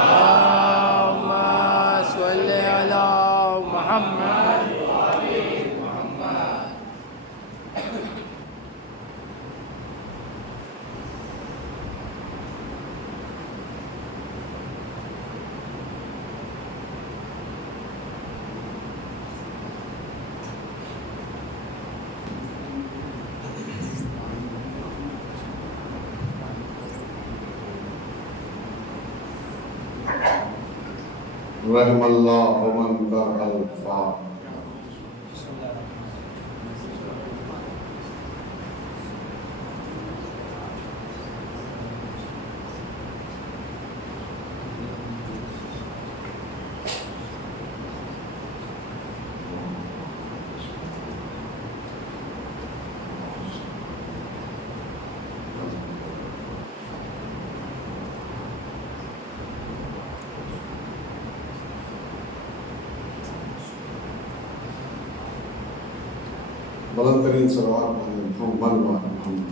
اللهم صل على محمد. رحم اللہ من قرأ الفاتحہ. بلند ترین صلوات محمد و محمد.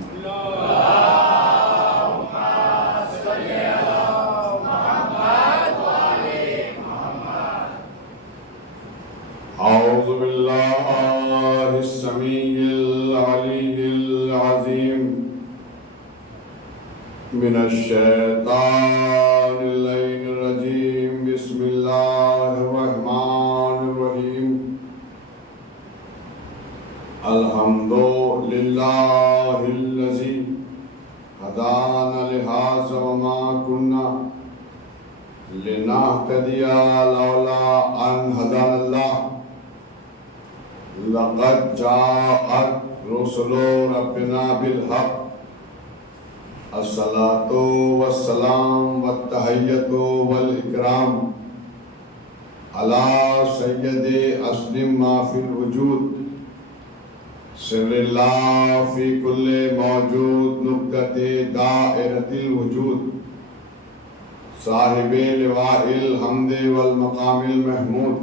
اعوذ باللہ السمیع العلی العظیم من الشیطان اللعین الرجیم. بسم اللہ الرحمن الرحیم. الحمد للہ الذی ہدانا لہذا وما كنا لنہتدی لولا ان ہدانا اللہ. لقد جاءت رسل ربنا بالحق. الصلاۃ والسلام والتحیۃ والاکرام علی سید اصل ما فی الوجود سر اللہ فی کل موجود نقطۃ دائرۃ الوجود صاحب لواء الحمد والمقام المحمود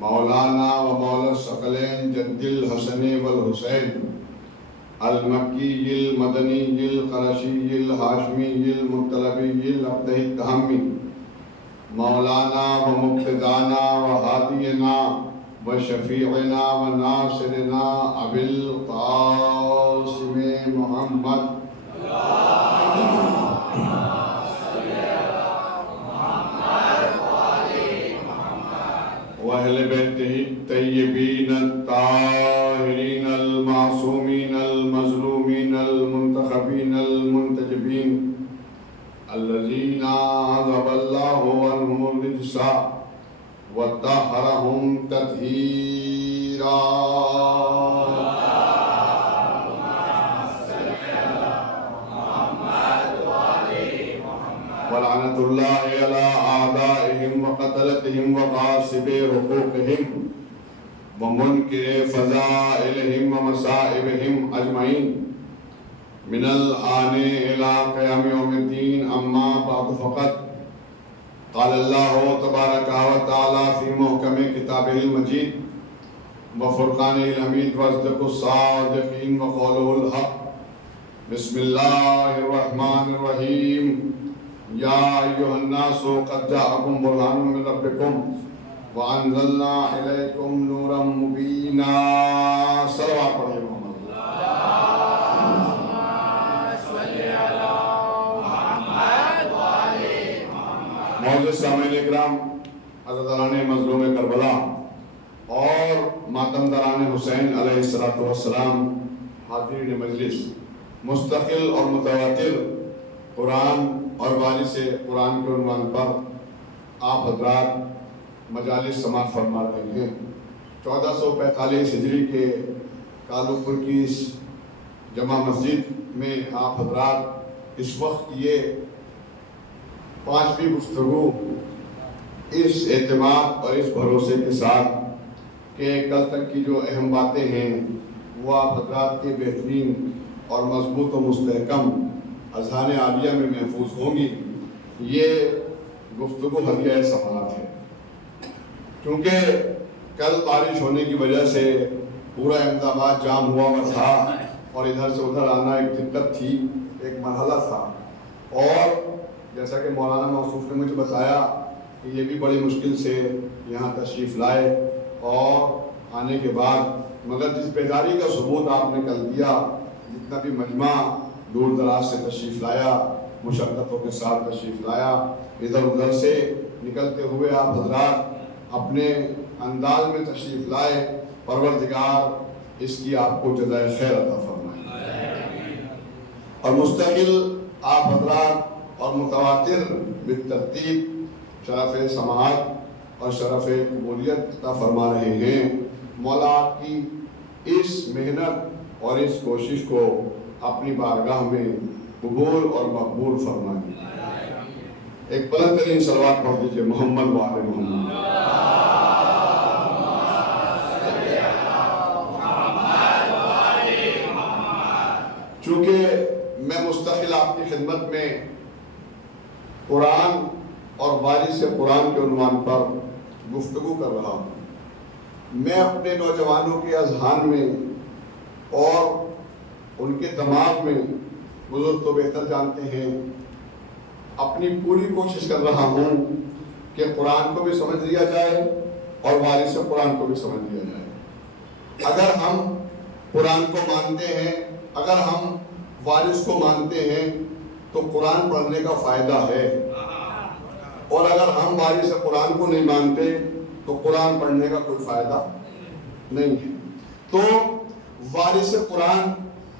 مولانا و مولا الثقلین جد الحسن والحسین المکی المدنی القرشی الہاشمی المطلبی العبدہ التہمی مولانا و مقتدانا و ہادینا وشفیعنا وناصرنا ابی القاسم محمد وأہل بیتہ الطیبین الطاہرین المعصومین المظلومین المنتخبین المنتجبین الذین عذب اللہ عنہم الرجس وطہرہم تطہیرا. ولعنت اللہ علی اعدائہم وقتلتہم وغاصب حقوقہم ومنکر فضائلہم ومصائبہم اجمعین من الآن الى قیام یوم الدین. اما بعد فقط قال اللہ تبارک و تعالی فی محکم کتابہ المجید وفرقانہ الحمید واصدق الصادقین وقولہ الحق. بسم اللہ الرحمن الرحیم. یا ایھا الناس قد جاءکم برہان من ربکم وانزلنا الیکم نورا مبینا. صلوات پڑھیں محمد. معزز سامعین اکرام، عزاداران مظلوم کربلا اور ماتمداران حسین علیہ السلام، حاضرین مجلس، مستقل اور متواتر قرآن اور واجب سے قرآن کے عنوان پر آپ حضرات مجالس سماعت فرما رہے ہیں. 1445 ہجری کے کالو پور کی اس جامع مسجد میں آپ حضرات اس وقت یہ پانچویں گفتگو اس اعتماد اور اس بھروسے کے ساتھ کہ کل تک کی جو اہم باتیں ہیں وہ آپ حضرات کے بہترین اور مضبوط و مستحکم اذہان عالیہ میں محفوظ ہوں گی. یہ گفتگو ہدیہ سماعت ہے. کیونکہ کل بارش ہونے کی وجہ سے پورا احمد آباد جام ہوا ہوا تھا اور ادھر سے ادھر آنا ایک دقت تھی، ایک مرحلہ تھا. اور جیسا کہ مولانا موصوف نے مجھے بتایا کہ یہ بھی بڑی مشکل سے یہاں تشریف لائے، اور آنے کے بعد مگر جس بیداری کا ثبوت آپ نے کل دیا، جتنا بھی مجمع دور دراز سے تشریف لایا، مشقتوں کے ساتھ تشریف لایا، ادھر ادھر سے نکلتے ہوئے آپ حضرات اپنے انداز میں تشریف لائے، پروردگار اس کی آپ کو جزائے خیر عطا فرمائے، اور مستقل آپ حضرات اور متواتر بالترتیب شرف سماعت اور شرف قبولیت عطا فرما رہے ہیں۔ مولا آپ کی اس محنت اور اس کوشش کو اپنی بارگاہ میں قبول اور مقبول فرمائے۔ ایک بلند ترین صلوات پڑھ دیجئے محمد و آل محمد۔ چونکہ میں مستقل آپ کی خدمت میں قرآن اور وارث قرآن کے عنوان پر گفتگو کر رہا ہوں، میں اپنے نوجوانوں کے اذہان میں اور ان کے دماغ میں، بزرگ تو بہتر جانتے ہیں، اپنی پوری کوشش کر رہا ہوں کہ قرآن کو بھی سمجھ لیا جائے اور وارث قرآن کو بھی سمجھ لیا جائے۔ اگر ہم قرآن کو مانتے ہیں، اگر ہم وارث کو مانتے ہیں تو قرآن پڑھنے کا فائدہ ہے، اور اگر ہم وارث قرآن کو نہیں مانتے تو قرآن پڑھنے کا کوئی فائدہ نہیں ہے۔ تو وارث قرآن،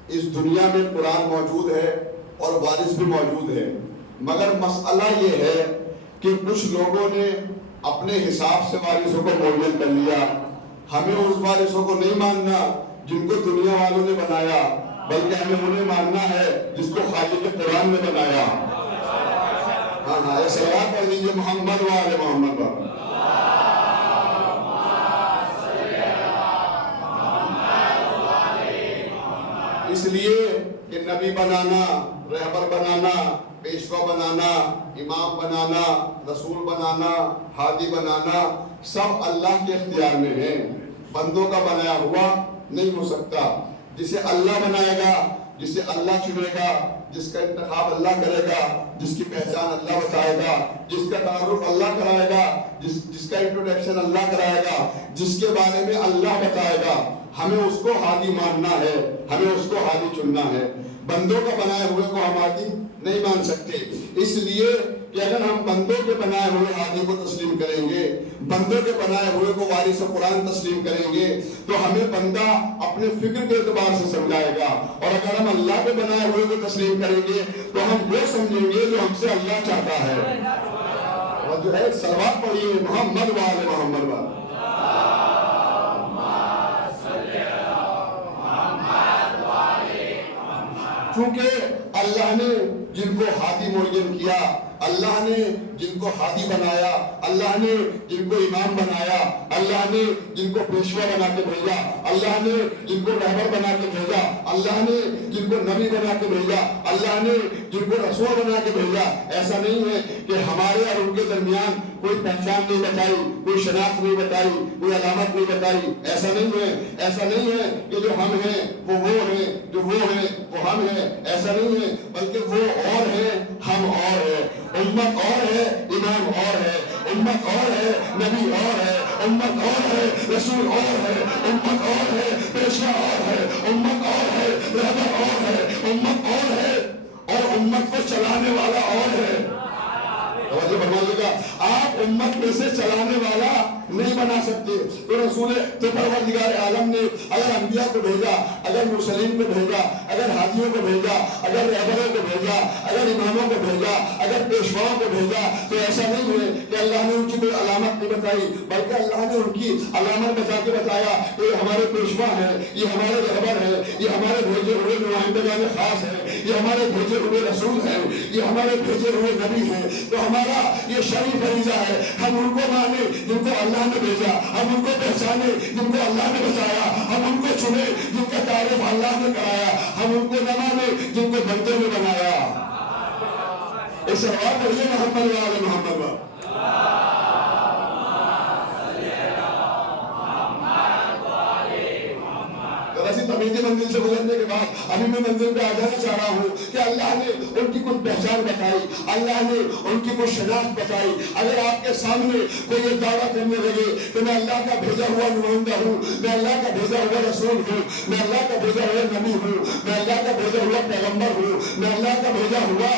اس دنیا میں قرآن موجود ہے اور وارث بھی موجود ہے، مگر مسئلہ یہ ہے کہ کچھ لوگوں نے اپنے حساب سے وارثوں کو معین کر لیا۔ ہمیں اس وارثوں کو نہیں ماننا جن کو دنیا والوں نے بنایا، بلکہ ہمیں انہیں ماننا ہے جس کو خالق قرآن نے بنایا۔ ہاں ایسے یاد پڑھ لیجیے محمد و آل محمد پر۔ اس لیے کہ نبی بنانا، رہبر بنانا، پیشوا بنانا، امام بنانا، رسول بنانا، ہادی بنانا سب اللہ کے اختیار میں ہے، بندوں کا بنایا ہوا نہیں ہو سکتا۔ جسے اللہ بنائے گا، جسے اللہ چنے گا، جس کا انتخاب اللہ کرے گا، جس کی پہچان اللہ بتائے گا، جس کا تعارف اللہ کرائے گا، جس کا انٹروڈکشن اللہ کرائے گا، جس کے بارے میں اللہ بتائے گا، ہمیں اس کو ہادی ماننا ہے، ہمیں اس کو ہادی چننا ہے۔ بندوں کا بنائے ہوئے کو ہم ہادی نہیں مان سکتے، اس لیے کہ اگر ہم بندوں کے بنائے ہوئے ہادی کو تسلیم کریں گے، بندوں کے بنائے ہوئے کو وارث قرآن تسلیم کریں گے، تو ہمیں بندہ اپنے فکر کے اعتبار سے سمجھائے گا، اور اگر ہم اللہ کے بنائے ہوئے کو تسلیم کریں گے تو ہم وہ سمجھیں گے جو ہم سے اللہ چاہتا ہے۔ اور جو ہے صلوات پڑھیے محمد و آل محمد پر۔ چونکہ اللہ نے جن کو ہادی معین کیا، اللہ نے جن کو ہادی بنایا، اللہ نے جن کو امام بنایا، اللہ نے جن کو پیشوا بنا کے بھیجا، اللہ نے جن کو رہبر بنا کے بھیجا، اللہ نے جن کو نبی بنا کے بھیجا، اللہ نے جن کو رسول بنا کے بھیجا، ایسا نہیں ہے کہ ہمارے اور ان کے درمیان کوئی پہچان نہیں بتائی، کوئی شناخت نہیں بتائی، کوئی علامت نہیں بتائی، ایسا نہیں ہے۔ ایسا نہیں ہے کہ جو ہم ہیں وہ ہیں، جو وہ ہیں وہ ہم ہیں، ایسا نہیں ہے، بلکہ وہ اور ہیں، ہم اور ہیں، امت اور ہے، امام اور ہے، امت اور ہے، نبی اور ہے، امت اور ہے، رسول اور ہے، امت اور ہے، پیشوا اور ہے، امت اور ہے، رہبر اور ہے، امت اور ہے، اور امت کو چلانے والا اور ہے۔ توجہ فرمائیے گا، آپ امت میں سے چلانے والا نہیں بنا سکتے۔ تو رسول تو پروردگار عالم نے اگر انبیاء کو بھیجا، اگر مرسلین کو بھیجا، اگر ہادیوں کو بھیجا، اگر رہبروں کو بھیجا، اگر اماموں کو بھیجا، اگر پیشواؤں کو بھیجا، تو ایسا نہیں ہے کہ اللہ نے ان کی کوئی علامت نہیں بتائی، بلکہ اللہ نے ان کی علامت بتا کے بتایا کہ یہ ہمارے پیشوا ہیں، یہ ہمارے رہبر ہیں، یہ ہمارے بھیجے ہوئے نمائندگان خاص ہیں، یہ ہمارے بھیجے ہوئے رسول ہیں، یہ ہمارے بھیجے ہوئے نبی ہیں۔ تو ہمارا یہ شریف فریضہ ہے، ہم ان کو مانے جن کو اللہ نے بھیجا، ہم ان کو پہچانے جن کو اللہ نے بتایا، ہم ان کو چنے جن کا تعارف اللہ نے کرایا، ہم ان کو نہ مانے جن کو بندوں نے بنایا۔ اس روایت پڑھیے محمد و آل محمد پر۔ ذرا سی تمیز کی منزل سے گزرنے کے بعد ابھی میں منزل پہ آ جانا چاہ رہا ہوں کہ اللہ نے ان کی کچھ پہچان بتائی, اللہ نے ان کی کچھ شناخت بتائی. اگر آپ کے سامنے کوئی یہ دعویٰ کرنے لگے کہ میں اللہ کا بھیجا ہوا نمائندہ ہوں, میں اللہ کا بھیجا ہوا رسول ہوں, میں اللہ کا بھیجا ہوا نبی ہوں, میں اللہ کا بھیجا ہوا پیغمبر ہوں, میں اللہ کا بھیجا ہوا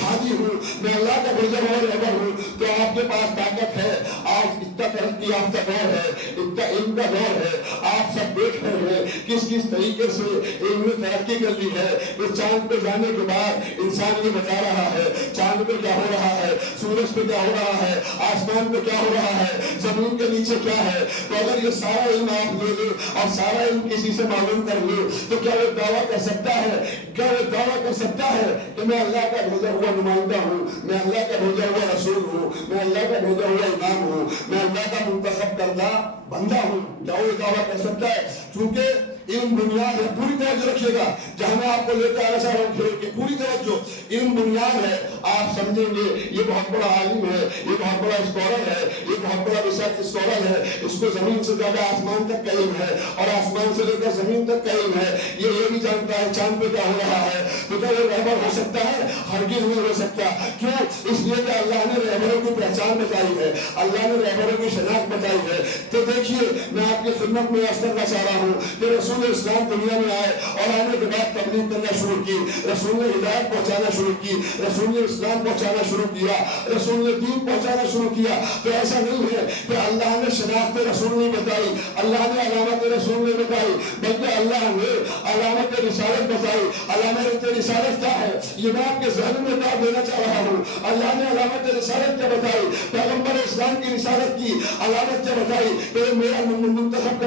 ہادی ہوں, میں اللہ کا بھیجا ہوا رہبر ہوں, تو آپ کے پاس طاقت ہے. آج اتنا ترقی یافتہ دور ہے, اتنا علم کا دور ہے, آپ سب دیکھ رہے ہیں کس کس طریقے سے علم نے ترقی کر لی ہے. کہ چاند پہ جانے کے بعد انسان یہ بتا رہا ہے چاند پہ کیا ہو رہا ہے, سورج پہ کیا ہو رہا ہے, آسمان پہ کیا ہو رہا ہے, زمین کے نیچے کیا ہے. تو اگر یہ سارا علم آپ لے لیں اور سارا علم کسی سے معلوم کر لے تو کیا وہ دعویٰ کر سکتا ہے, کیا وہ دعویٰ کر سکتا ہے کہ میں اللہ کا بھیجا ہوا نمائندہ ہوں, میں اللہ کا بھیجا ہوا رسول ہوں, میں اللہ کا بھیجا ہوا امام ہوں, میں اللہ کا منتخب کردہ بندہ ہوں؟ کیا وہ دعویٰ کر سکتا ہے؟ چونکہ علم بنیاد ہے. پوری توجہ رکھیے گا جہاں میں آپ کو لے کے آنا چاہ رہا ہوں, پوری توجہ. علم بنیاد ہے, آپ سمجھیں گے یہ بہت بڑا عالم ہے, یہ بہت بڑا اسکالر ہے, یہ بہت بڑا ریسرچ اسکالر ہے, اس کو زمین سے زیادہ آسمان تک کا علم ہے اور آسمان سے لے کر زمین تک کا علم ہے. یہ بھی جانتا ہے چاند پہ کیا ہو رہا ہے. تو کیا وہ رہبر ہو سکتا ہے؟ ہرگز نہیں ہو سکتا. کیوں؟ اس لیے کہ اللہ نے رہبروں کی پہچان بتائی ہے, اللہ نے رہبروں کی شناخت بتائی ہے. تو دیکھیے میں آپ کی خدمت میں عرض کرنا چاہ رہا ہوں کہ رسول اسلام دنیا میں آئے اور آنے کے بعد تبلیغ کرنا شروع کی, رسول نے ہدایت پہنچانا شروع کی, رسول نے اسلام پہنچانا شروع کیا, رسول نے دین پہنچانا شروع کیا. تو ایسا نہیں ہے کہ اللہ نے شناخت رسول نہیں بتائی, اللہ نے علامت رسول نہیں بتائی, بلکہ اللہ نے علامت رسالت بتائی. علامت رسالت کیا ہے یہ میں آپ کے ذہن میں بتا دینا چاہ رہا ہوں. اللہ نے علامت رسالت کیا بتائی, پیغمبر اسلام کی رسالت کی علامت کیا بتائی کہ میرا منتخب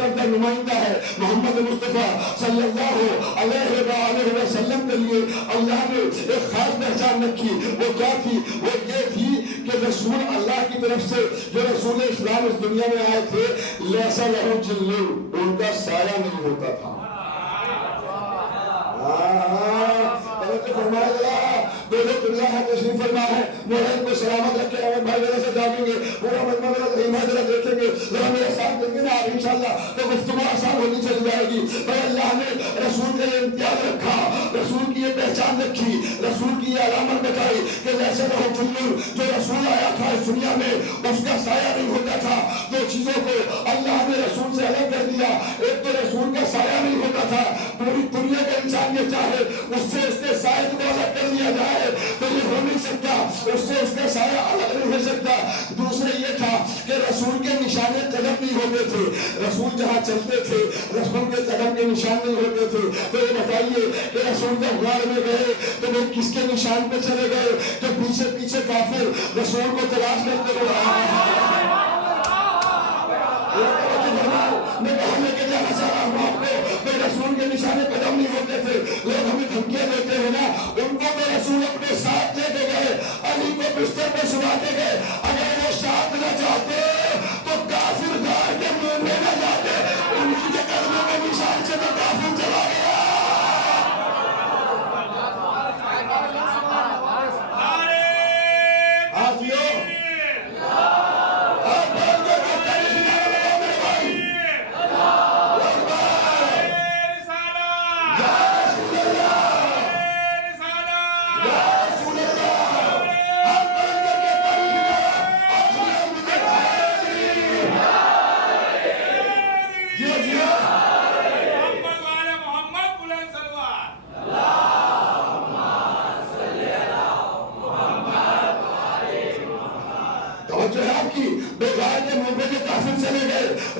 کردہ نمائندہ ہے محمد مصطفیٰ صلی اللہ علیہ وسلم کے لیے اللہ نے ایک خاص پہچان رکھی. وہ کیا تھی؟ وہ یہ تھی کہ رسول اللہ کی طرف سے جو رسول اسلام اس دنیا میں آئے تھے لیسا لہو جلو, ان کا سایہ نہیں ہوتا تھا. تشریف فرما ہے, مولانا کو سلامت رکھے. احمد بھائی ذرا سے جانیں گے پورا مجمع ذرا دیکھیں گے, ذرا میرے ساتھ دیں گے نا آپ انشاءاللہ تو گفتگو آسان ہوتی چلی جائے گی. بھائی اللہ نے رسول کا یہ امتیاز رکھا, رسول کی یہ پہچان رکھی, رسول کی یہ علامت بتائی کہ جیسے جو رسول آیا تھا اس دنیا میں اس کا سایہ نہیں ہوتا تھا. دو چیزوں کو اللہ نے رسول سے الگ کر دیا. ایک تو رسول کا سایہ نہیں ہوتا تھا, پوری دنیا کا انسان یہ چاہے اس سے اس کے سائے کو الگ کر دیا جائے تو یہ ہو نہیں سکتا, اس سے اس کا سایہ الگ نہیں ہو سکتا. دوسرے یہ تھا کہ رسول کے نشانے قدم نہیں ہوتے تھے, رسول جہاں چلتے تھے رسول کے قدم کے نشان نہیں ہوتے تھے. تو یہ بتائیے کہ رسول جب غار میں گئے تو وہ کس کے نشان پہ چلے گئے؟ تو پیچھے پیچھے کافر رسول کو تلاش کرتے ہوئے میں کہاں لے کے جانا چاہ رہا ہوں آپ کو کہ رسول کے نشانے قدم نہیں ہوتے تھے. لوگ ہمیں دھمکیاں دیتے ہیں نا, ان کو تو رسول اپنے ساتھ لے کے گئے, علی کو بستر پہ سلاتے گئے. اگر وہ ساتھ نہ جاتے تو کافر دار کے منہ میں نہ جاتے, انہیں کے قدموں کے نشان سے تو کافر چلا گیا.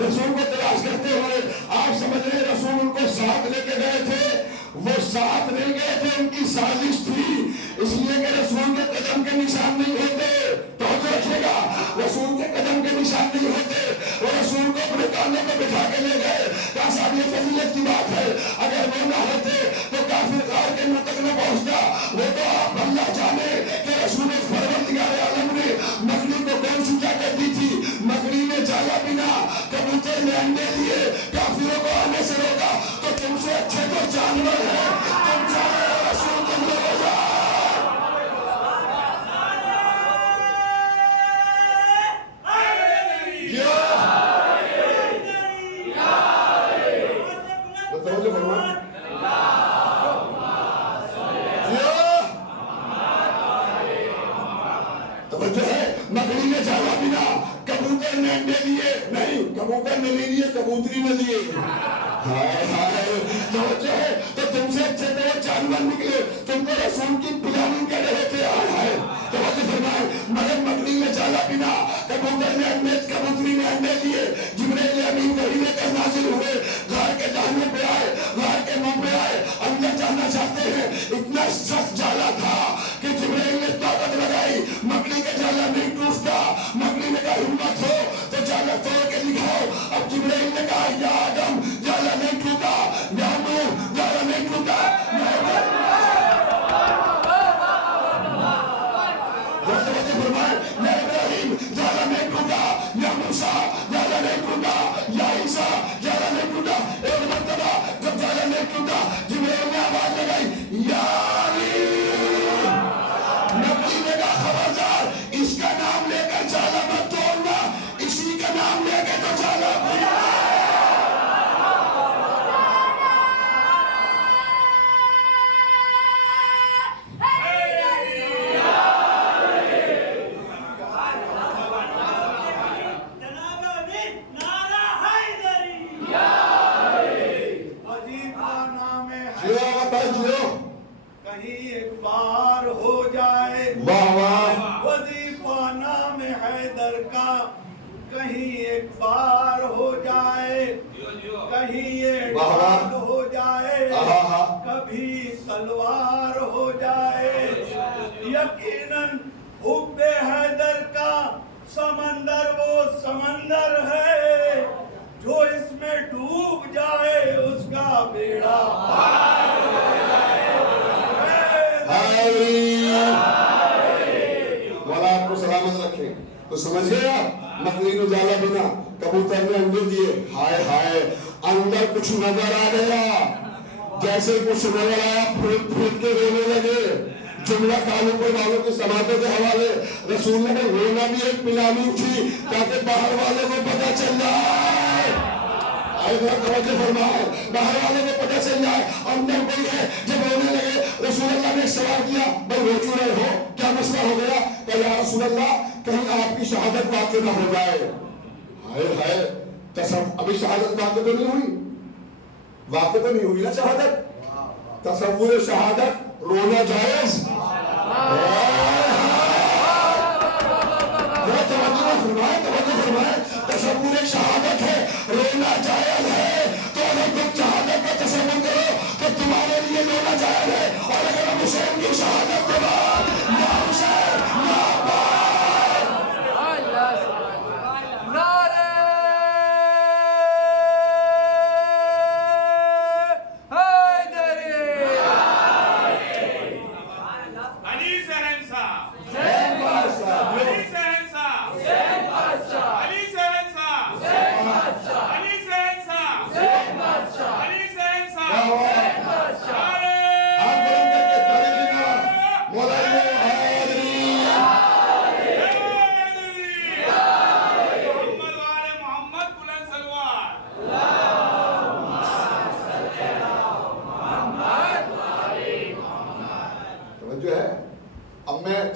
رسول کو تلاش کرتے ہوئے آپ سمجھ رہے رسول ان کو ساتھ لے کے گئے تھے, وہ ساتھ نہیں گئے تھے, ان کی سازش تھی. اس لیے کہ رسول کے قدم کے نشان نہیں ہوتے. توجہ رکھیے گا, رسول کے قدم کے نشان نہیں ہوتے. وہ رسول کو اپنے کاندھے پہ بٹھا کے لے گئے. کیا صاحب یہ فضیلت کی بات ہے؟ اگر وہ نہ ہوتے تو کافر غار کے منہ تک نہ پہنچتا. وہ تو آپ اللہ جانے کہ رسول پروردگار عالم نے مکڑی کو کون سی کیا کر دی تھی, مکڑی نے جالا بنا کبوتر نے انڈے دیے, کافروں کو آنے سے روکا. تو تم سے اچھے تو جانور ہیں, تم جانے رسول تم لوگ ہو جاؤ. توجہ ہے، مکڑی نے جالا بنا، کبوتر نے انڈے دیے نہیں، کبوتر نے نہیں دیے، کبوتری نے دیے. ہائے ہائے توجہ ہے. تو تم سے اچھے تو وہ جانور نکلے، تم کو رسول کی پلاننگ کر رہے تھے. ہائے ہائے توجہ فرمائے. مگر مکڑی نے جالا بنا، کبوتر نے انڈے، کبوتری نے انڈے دیے. جبرائیل امین وحی لے کر نازل ہوئے، غار کے دہنے پہ آئے، غار کے منہ پہ آئے، اندر جانا چاہتے ہیں. اتنا سخت جالا تھا کہ جبرائیل نے طاقت لگائی، مکڑی کا جالا نہیں ٹوٹتا. مکڑی نے کہا ہمت ہو تو جالا توڑ کے دکھاؤ. اب جبرائیل نے کہا یا آدم جالا نہیں ٹوٹا، یا نوح جالا نہیں ٹوٹا، یا ابراہیم جالا نہیں ٹوٹا، یا موسیٰ جالا نہیں ٹوٹا، یا عیسیٰ جالا نہیں ٹوٹا. ایک مرتبہ جب جالا نہیں ٹوٹا، جبرائیل نے آواز لگائی یا علی. نبی نے کہا خبردار، اس کا نام لے کر جالا مت توڑنا، اسی کا نام لے کے تو جالا کھلا. کہیں ایک بار ہو جائے وظیفہ نام حیدر کا، کہیں ایک بار ہو جائے، کہیں یہ ڈال ہو جائے، کبھی تلوار ہو جائے. یقیناً حب حیدر کا سمندر وہ سمندر ہے جو اس میں ڈوب جائے اس کا بیڑا پار ہو جائے. مولا آپ کو سلامت رکھے. تو سمجھ گئے آپ، مکڑی نے جالا بنا، کبوتر نے انڈے دیے. ہائے ہائے اندر کچھ نظر آ گیا، جیسے کچھ نظر آیا پھوٹ پھوٹ کے رونے لگے. جملہ کانپور والوں کی سماعتوں کے حوالے رسول نے رونا بھی ایک پلاننگ تھی تاکہ باہر والوں کو پتہ چل جائے. توجہ فرمائے، باہر والوں کو پتہ چل جائے اندر کوئی ہے. جب رونے لگے رسول اللہ نے سوال کیا بھائی رو کیوں رہے ہو، کیا مسئلہ ہو گیا؟ کہ یا رسول اللہ کہیں آپ کی شہادت واقع نہ ہو جائے. ہائے ہائے ابھی شہادت واقع تو نہیں ہوئی، واقع تو نہیں ہوئی نا شہادت. تصور شہادت رونا جائز. توجہ فرمائے تصور شہادت ہے، رونا جائز ہے. تو اگر تم شہادت کا تصور کرو تو تمہارے لیے رونا جائز ہے. اور اگر ہم حسین کی شہادت کے بعد یا حسین یا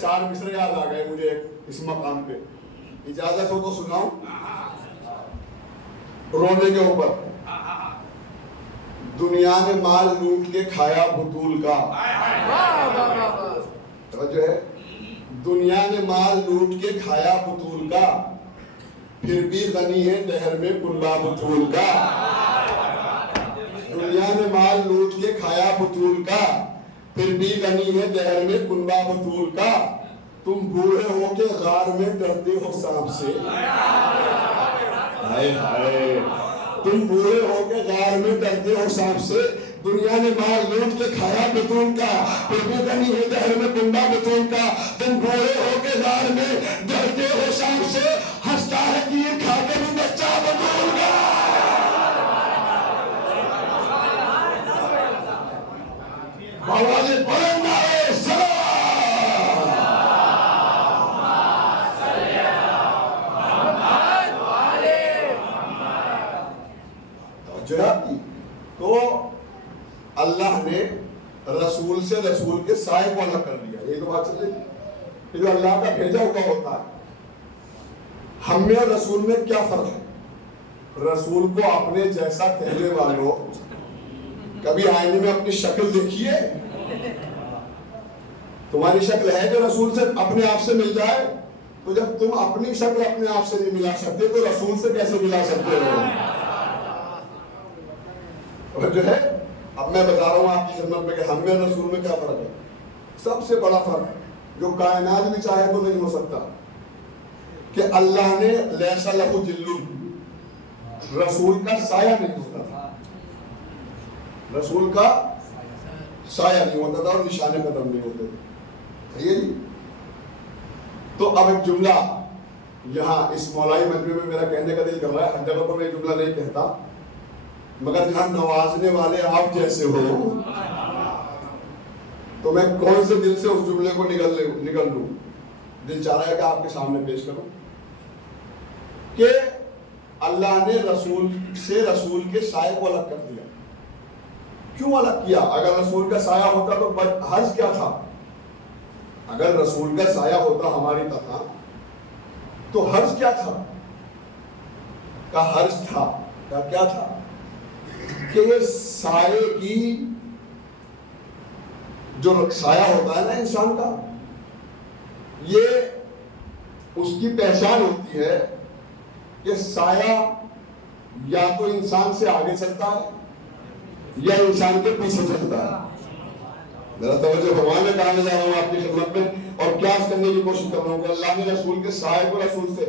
چار مصرے یاد آ گئے مجھے اس مقام پہ. اجازت ہو تو سناؤں رونے کے اوپر. دنیا نے مال لوٹ کے کھایا بطول کا. توجہ ہے، دنیا نے مال لوٹ کے کھایا بطول کا، پھر بھی غنی ہے دہر میں کنبہ بطول کا. دنیا نے مال لوٹ کے کھایا بطول کا، پھر بھی غنی ہے دہر میں کنبہ بطول کا. تم بوڑھے ہو کے غار میں ڈرتے ہو سانپ سے. ہائے ہائے تم بوڑھے ہو کے غار میں ڈرتے ہو سانپ سے. دنیا نے مال لوٹ کے کھایا بطول کا، پھر بھی غنی ہے دہر میں کنبہ بطول کا. تم بوڑھے ہو کے غار میں ڈرتے ہو سانپ سے، ہنستا ہے تیر کھا کے بھی بچہ بطول کا. آواز بلند آئے سلام. تو اللہ نے رسول سے رسول کے سائے کو الگ کر دیا. یہ تو بات چل رہی. کہ جو اللہ کا بھیجا ہوا ہوتا ہے. ہم میں اور رسول میں کیا فرق ہے؟ رسول کو اپنے جیسا کہنے والوں کبھی آئینے میں اپنی شکل دیکھیے؟ تمہاری شکل ہے جو رسول سے اپنے آپ سے مل جائے؟ تو جب تم اپنی شکل اپنے آپ سے نہیں ملا سکتے تو رسول سے کیسے ملا سکتے ہو؟ اور جو ہے اب میں بتا رہا ہوں آپ کی خدمت میں کہ ہم میں رسول میں کیا فرق ہے. سب سے بڑا فرق جو کائنات بھی چاہے تو نہیں ہو سکتا کہ اللہ نے لیسا لہو ظل، رسول کا سایہ نہیں ہوتا تھا. رسول کا سایہ نہیں ہوتا تھا اور نشانے قدم نہیں ہوتے تھے. یہ جی تو اب ایک جملہ یہاں اس مولائی مجمع میں میرا کہنے کا دل کر رہا ہے. ہر جگہ پر میں یہ جملہ نہیں کہتا، مگر جہاں نوازنے والے آپ جیسے ہو تو میں کون سے دل سے اس جملے کو نکل لوں. دل چاہ رہا ہے کہ آپ کے سامنے پیش کروں کہ اللہ نے رسول سے رسول کے سائے کو الگ کر دیا. کیوں الگ کیا؟ اگر رسول کا سایہ ہوتا تو حرج کیا تھا؟ اگر رسول کا سایہ ہوتا ہماری طرح تو حرج کیا تھا؟ کا حرج تھا کا کیا تھا کہ یہ سائے کی جو سایہ ہوتا ہے نا انسان کا، یہ اس کی پہچان ہوتی ہے کہ سایہ یا تو انسان سے آگے چلتا ہے یا انسان کے پیچھے چلتا ہے. میرا توجہ فرمائیں، میں کہاں جا رہا ہوں آپ کی خدمت میں اور قیاس کرنے کی کوشش کر رہا ہوں کہ اللہ نے رسول کے سائے کو رسول سے.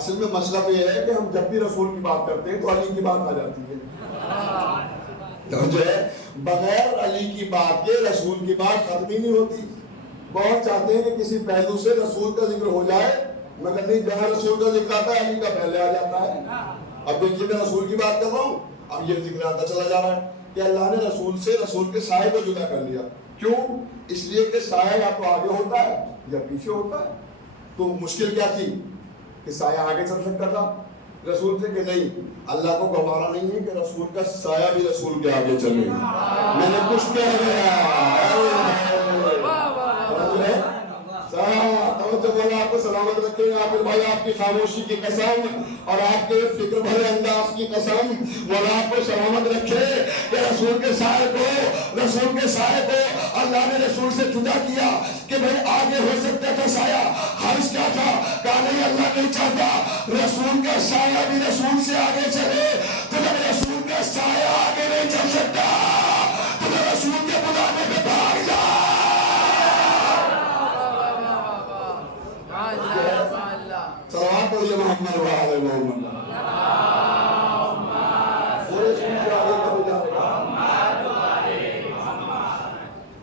اصل میں مسئلہ تو یہ ہے کہ ہم جب بھی رسول کی بات کرتے ہیں تو علی کی بات آ جاتی ہے. جو ہے بغیر علی کی بات کے رسول کی بات ختم ہی نہیں ہوتی. بہت چاہتے ہیں کہ کسی پہلو سے رسول کا ذکر ہو جائے، مگر نہیں، جہاں رسول کا ذکر آتا ہے علی کا پہلے آ جاتا ہے. اب دیکھیے میں رسول کی بات کر رہا ہوں، اب یہ ذکر آتا چلا جا رہا ہے کہ اللہ نے رسول سے رسول کے سائے کو جدا کر لیا. کیوں؟ اس لیے کہ سایہ یا تو آگے ہوتا ہے یا پیچھے ہوتا ہے. تو مشکل کیا تھی کہ سایہ آگے چل سکتا تھا رسول سے کہ نہیں. اللہ کو گوارا نہیں ہے کہ رسول کا سایہ بھی رسول کے آگے چلے. میں نے کچھ کہہ آپ کو سلامت رکھے. عابد بھائی آپ کی خاموشی کی قسم اور آپ کے فکر بھرے انداز کی قسم، مولا آپ کو سلامت رکھے کہ رسول کے سائے کو اللہ نے رسول سے جدا کیا کہ بھئی آگے ہو سکتا تھا سایہ. حرج کیا تھا؟ کہا نہیں، اللہ نہیں چاہتا رسول کا سایہ بھی رسول سے آگے چلے. تو جب رسول کا سایہ آگے نہیں چل سکتا تو رسول کے بلانے پہ بھاگ جا. صلوات پڑھیے محمد وعلى محمد.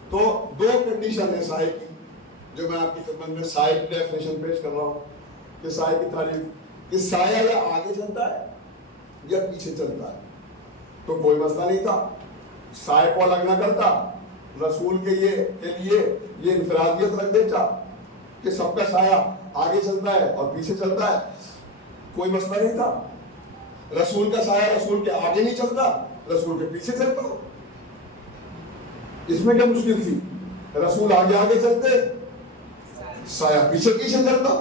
تو دو کنڈیشن ہے سائے کی جو میں آپ کی خدمت میں سائے کی ڈیفینیشن پیش کر رہا ہوں کہ سائے کی تعریف کہ سایہ یا آگے چلتا ہے یا پیچھے چلتا ہے. تو کوئی مسئلہ نہیں تھا، سائے کو الگ نہ کرتا، رسول کے لیے یہ انفرادیت رکھ دیتا کہ سب کا سایہ آگے چلتا ہے اور پیچھے چلتا ہے. کوئی مسئلہ نہیں تھا. رسول کا سایہ رسول کے آگے نہیں چلتا، رسول کے پیچھے چلتا. اس میں کیا مشکل تھی؟ رسول آگے چلتے، سایہ پیچھے چلتا.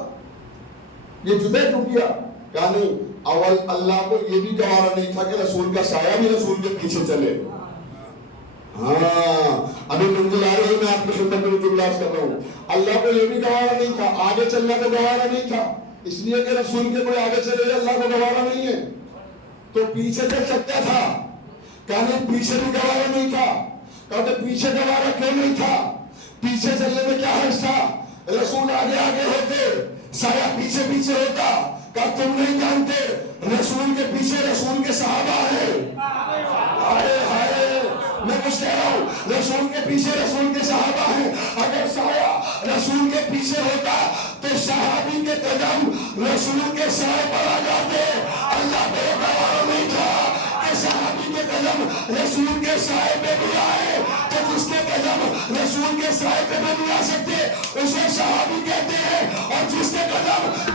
یہ جدا کیوں کیا؟ کہا نہیں، اول اللہ کو یہ بھی گوارا نہیں تھا کہ رسول کا سایہ بھی رسول کے پیچھے چلے. ہاں ابھی منزل آ رہی ہے، میں آپ کی خدمت میں جملہ کر رہا ہوں. اللہ کو یہ بھی گوارا نہیں تھا، آگے چلنے کو گوارا نہیں تھا، اس لیے کہ رسول کے کوئی آگے چلے اللہ کو گوارا نہیں ہے. تو پیچھے چل سکتا تھا. کہنے پیچھے بھی گوارا نہیں تھا. کہتے پیچھے گوارا کیوں نہیں تھا؟ پیچھے چلنے میں کیا حرج تھا؟ رسول آگے ہوتے، سایہ پیچھے ہوتا. کہا تم نہیں جانتے رسول کے پیچھے رسول کے صحابہ ہیں. ہائے ہائے، میں کچھ کہہ رہا ہوں، رسول کے پیچھے رسول کے صحابہ ہیں. اگر سایہ رسول کے پیچھے ہوتا تو صحابی کے قدم رسول کے سائے پر آ جاتے. اللہ کو گوارا نہیں تھا کہ صحابی کے قدم رسول کے سائے پہ بھی آئے. تو جس کے قدم رسول کے سائے پہ نہیں آ سکتے اسے صحابی کہتے ہیں، اور جس کے قدم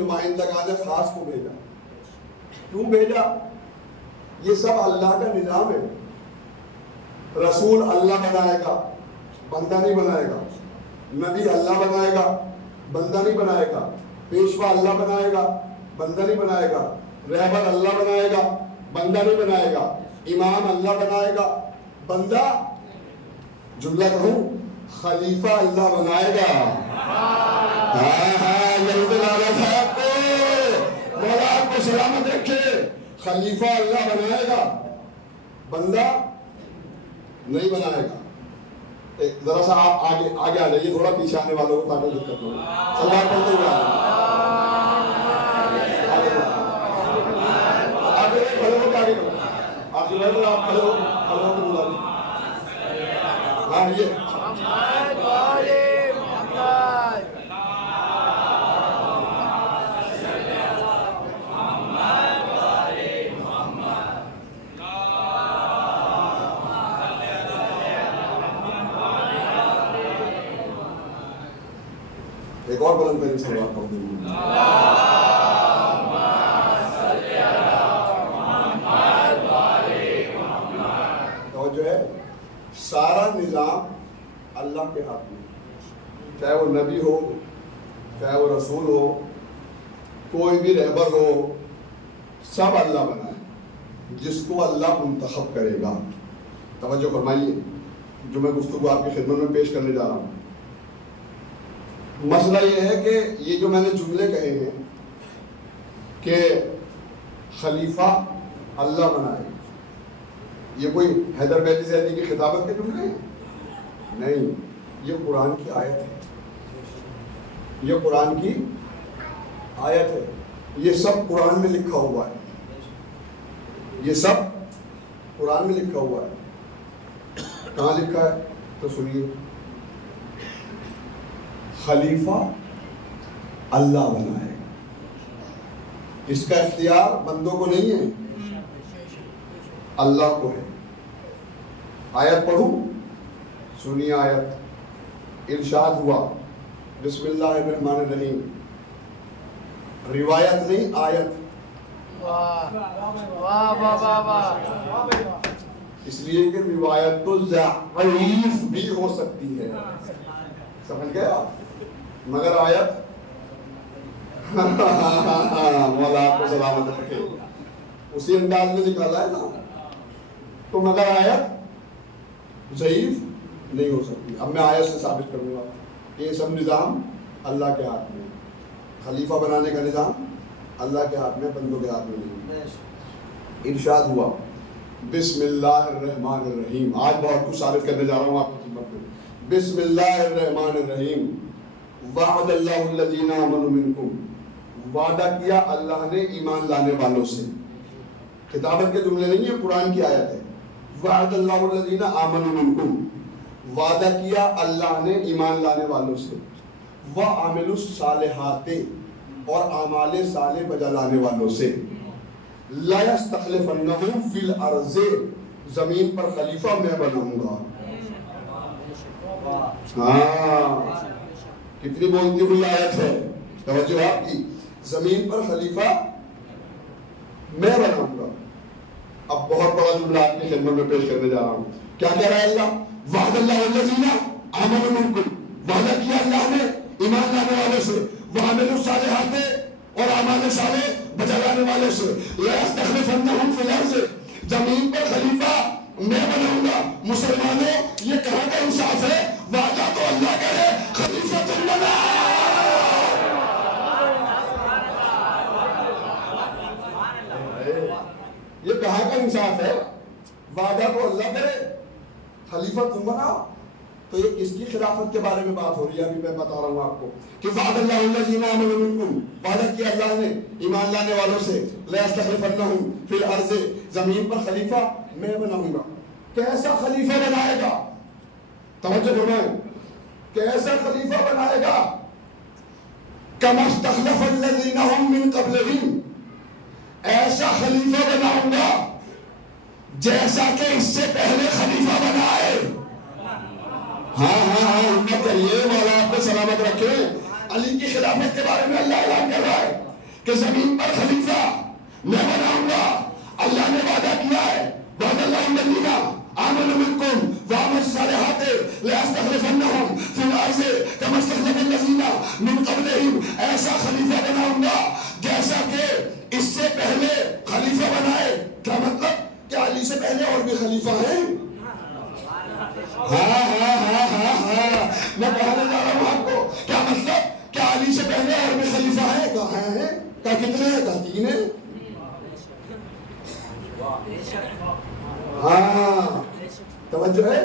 نمائندگان خاص کو بھیجا. کیوں بھیجا؟ یہ سب اللہ کا نظام ہے. رسول اللہ بنائے گا، بندہ نہیں بنائے گا. نبی اللہ بنائے گا، بندہ نہیں بنائے گا. پیشوا اللہ بنائے گا، بندہ نہیں بنائے گا. رہبر اللہ بنائے گا، بندہ نہیں بنائے گا. امام اللہ بنائے گا، بندہ جملہ کہوں خلیفہ اللہ بنائے گا. مولا آپ کو سلامت رکھے. خلیفہ اللہ بنائے گا، بندہ نہیں بنائے گا. ذرا سا آپ آگے آ جائیے، تھوڑا پیچھے آنے والوں کو تاکہ دقت ہو. سلام پڑھتے ہوئے آگے کھڑے ہو کے آگے کرو. آپ کھڑے ہو کے بلا دیں. ہاں یہ ایک اور بلند ترین صلوات پڑھ دیں. جو ہے سارا نظام اللہ کے ہاتھ میں، چاہے وہ نبی ہو، چاہے وہ رسول ہو، کوئی بھی رہبر ہو، سب اللہ بنائے جس کو اللہ منتخب کرے گا. توجہ فرمائیے، جو میں گفتگو آپ کی خدمت میں پیش کرنے جا رہا ہوں. مسئلہ یہ ہے کہ یہ جو میں نے جملے کہے ہیں کہ خلیفہ اللہ بنائے، یہ کوئی حیدر بیتی زیدی کی خطابت کے جملے ہیں؟ نہیں، یہ قرآن کی آیت ہے. یہ قرآن کی آیت ہے. یہ سب قرآن میں لکھا ہوا ہے. یہ سب قرآن میں لکھا ہوا ہے. کہاں لکھا ہے تو سنیے. خلیفہ اللہ بنائے گا. اس کا اختیار بندوں کو نہیں ہے، اللہ کو ہے. آیت پڑھوں، سنیے آیت. ارشاد ہوا بسم اللہ الرحمن الرحیم. روایت نہیں، آیت. اس لیے کہ روایت تو ضعیف بھی ہو سکتی ہے، سمجھ گئے آپ، مگر آیت مولا آپ کو سلامت رکھے اسی انداز میں نکالا ہے نا. تو مگر آیت ضعیف نہیں ہو سکتی. اب میں آیت سے ثابت کروں گا کہ یہ سب نظام اللہ کے ہاتھ میں. خلیفہ بنانے کا نظام اللہ کے ہاتھ میں، بندوں کے ہاتھ میں نہیں. ارشاد ہوا بسم اللہ الرحمن الرحیم. آج بہت کچھ ثابت کرنے جا رہا ہوں آپ کی خدمت میں. بسم اللہ الرحمن الرحیم. وعد اللہ الذین آمنوا منکم. وعدہ کیا اللہ نے ایمان لانے والوں سے. خطابت کے جملے نہیں ہیں، قرآن کی آیت ہے. وعد اللہ الذین آمنوا منکم. وعدہ کیا اللہ نے ایمان لانے والوں سے. وعملوا الصالحات، اور اعمال صالح بجا لانے والوں سے. لا یستخلفنہم فی الارض، زمین پر خلیفہ میں بناؤں گا. ہاں، کتنی بولتی ہوئی آیت ہے، توجہ آپ کی. زمین پر خلیفہ میں بناؤں گا. اب بہت بڑا جملہ آپ کی خدمت میں پیش کرنے جا رہا ہوں. کیا کہہ رہا ہے اللہ؟ وعد اللہ الذین آمنوا منکم. وعدہ کیا اللہ نے ایمان لانے والوں سے. وعملوا الصالحات، اور اعمال صالح بجا لانے والوں سے. لا یستخلفنہم فی الارض، زمین پر خلیفہ میں بناؤں گا. مسلمانوں، یہ کہاں کا انصاف ہے؟ وعدہ تو اللہ کا ہے، خلیفہ تم بناؤ. یہ کہاں کا انصاف ہے؟ وعدہ تو اللہ کرے، خلیفہ تم بناؤ. تو یہ کس کی خلافت کے بارے میں بات ہو رہی ہے؟ ابھی میں بتا رہا ہوں آپ کو کہ وعد اللہ الذین آمنوا منکم. وعدہ کیا اللہ نے ایمان لانے والوں سے. لا یستخلفنہم فی الارض، زمین پر خلیفہ میں بناؤں گا. کیسا خلیفہ بنائے گا؟ توجہ فرمائیں، کیسا خلیفہ بنائے گا؟ کما استخلف الذین هم من قبلہم، ایسا خلیفہ بناؤں گا جیسا کہ اس سے پہلے خلیفہ بنائے. ہاں ہاں ہاں، ہمت کریے، مولا آپ کو سلامت رکھے. علی کی خلافت کے بارے میں اللہ اعلان کر رہا ہے. کہ زمین پر خلیفہ میں بناؤں گا. اللہ نے وعدہ کیا ہے وعد اللہ الذین آمنوا منکم وعملوا الصالحات لأستخلفنہم فی الارض کما استخلف الذین من قبلہم. ایسا خلیفہ بناؤں گا جیسا کہ اس سے پہلے خلیفہ بنائے. کیا مطلب؟ کیا علی سے پہلے اور بھی خلیفہ ہیں؟ میں کہنے جا رہا ہوں آپ کو. کیا مطلب؟ کیا علی سے پہلے اور بھی خلیفہ ہیں؟ کہاں ہیں؟ کہاں کتنے ہیں؟ کہاں 3 ہیں. ہاں توجہ ہے.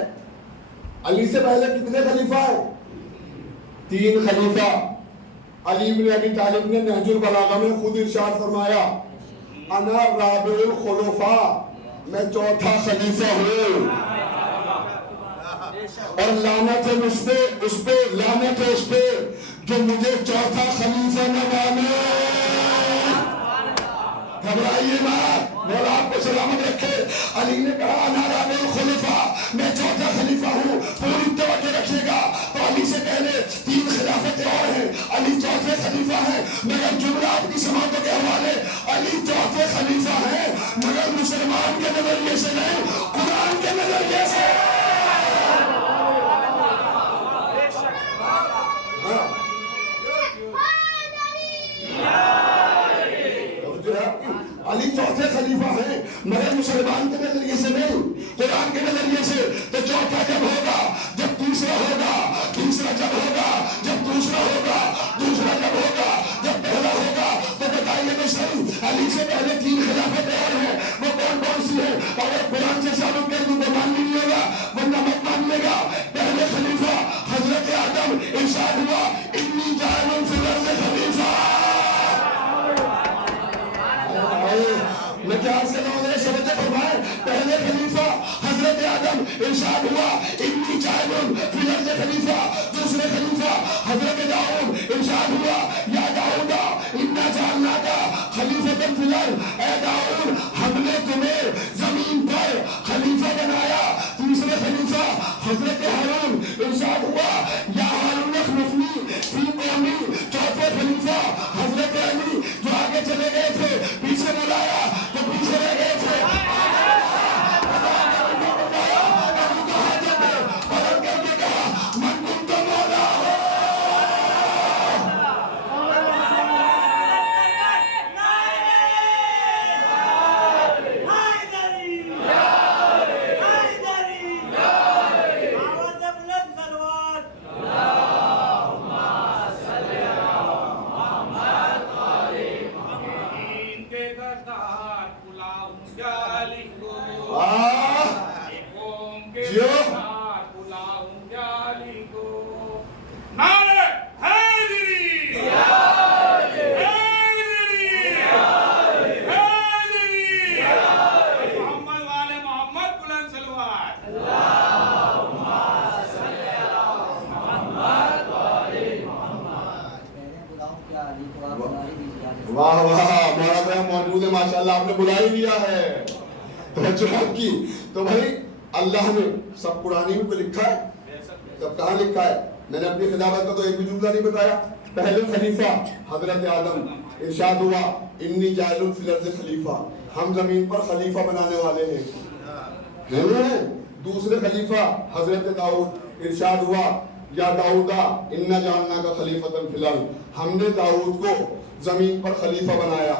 علی سے پہلے کتنے خلیفہ ہیں؟ 3 خلیفہ. علی بن ابی طالب نے نہج البلاغہ میں خود ارشاد فرمایا انا رابع الخلفاء، میں چوتھا خلیفہ ہوں. اور لعنت ہے اس پہ لعنت ہے اس پہ جو مجھے چوتھا خلیفہ نہ مانے. گھبرائیے مت، مولا آپ کو سلامت رکھے. علی نے کہا انا رابع الخلفاء، میں چوتھا خلیفہ ہوں. پوری توجہ رکھیے گا. تو علی سے پہلے 3 خلافتیں اور ہیں، علی چوتھے خلیفہ ہیں. مگر جملہ آپ کی سماعتوں کے حوالے، علی چوتھے خلیفہ ہیں مگر مسلمان کے نظریے سے نہیں، قرآن کے نظریے سے. علی چوتھے خلیفہ ہیں مگر مسلمان کے نظریے سے نہیں، قرآن کے نظریے سے. تو چوتھا جب ہوگا جب تیسرا ہوگا، تیسرا جب ہوگا جب دوسرا ہوگا، دوسرا جب ہوگا جب پہلا ہوگا. تو بتائیے تو صحیح علی سے پہلے 3 خلافتیں اور ہیں، وہ کون کون سی ہیں؟ اگر قرآن سے ثابت کر دوں تو مان لیجیے گا ورنہ مت مانیے گا. پہلے خلیفہ حضرت آدم، ارشاد ہوا انی جاعل فی الارض خلیفہ. میں کیا عرض کر رہا ہوں، میرے سمجھے فرمائے. پہلے خلیفہ حضرت آدم، ارشاد ہوا انی جاعل فی الارض خلیفہ. دوسرے خلیفہ حضرت داؤد، ارشاد ہوا یا داؤد انا جعلناک خلیفۃ فی الارض. اے داؤد ہم نے تمہیں زمین پر خلیفہ بنایا. تیسرے خلیفہ حضرت ہارون، ارشاد ہوا یا ہارون اخلفنی فی قومی. چوتھے خلیفہ حضرت علی جو آگے چلے گئے تھے، پیچھے بلایا تو پیچھے رہ گئے تھے. پلٹ کر کے کہا من کنت مولا ہو. واہ واہ، مولا صاحب موجود ہے ماشاءاللہ، آپ نے بلا ہی دیا ہے. توجہ آپ کی. تو بھائی اللہ نے سب قرآن میں کو لکھا ہے، سب کہاں لکھا ہے؟ میں نے اپنی خلافت کا تو ایک بھی جملہ نہیں بتایا. پہلے خلیفہ حضرت آدم، ارشاد ہوا انی جاعل فی الارض خلیفہ، ہم زمین پر خلیفہ بنانے والے ہیں. دوسرے خلیفہ حضرت داؤد، ارشاد ہوا یا داؤد انا جعلناک خلیفۃ فی الارض، ہم نے داؤد کو زمین پر خلیفہ بنایا.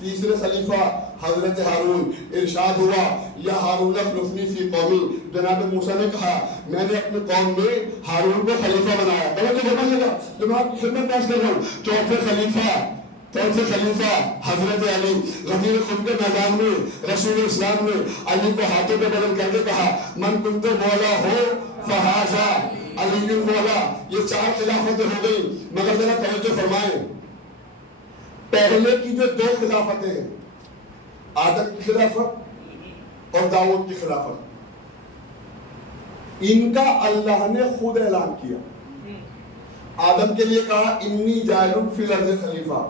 تیسرے خلیفہ حضرت ہارون، ارشاد ہوا یا ہارون اخلفنی فی قومی. جناب موسیٰ نے کہا میں نے اپنی قوم میں ہارون کو خلیفہ بنایا. توجہ فرمائیے گا، میں آپ کی خدمت پیش کر رہا ہوں. چوتھے خلیفہ حضرت علی، غدیر خون کے میدان میں رسول اسلام نے علی کو ہاتھوں پہ بدل کر کے کہا من کنت مولا ہو فہذا علی المولا. یہ 4 خلافتیں ہو گئی. مگر ذرا توجہ فرمائیں، پہلے کی جو 2 خلافتیں ہیں، آدم کی خلافت اور داؤد کی خلافت، ان کا اللہ نے خود اعلان کیا. آدم کے لیے کہا انی جاعل فی الارض خلیفہ،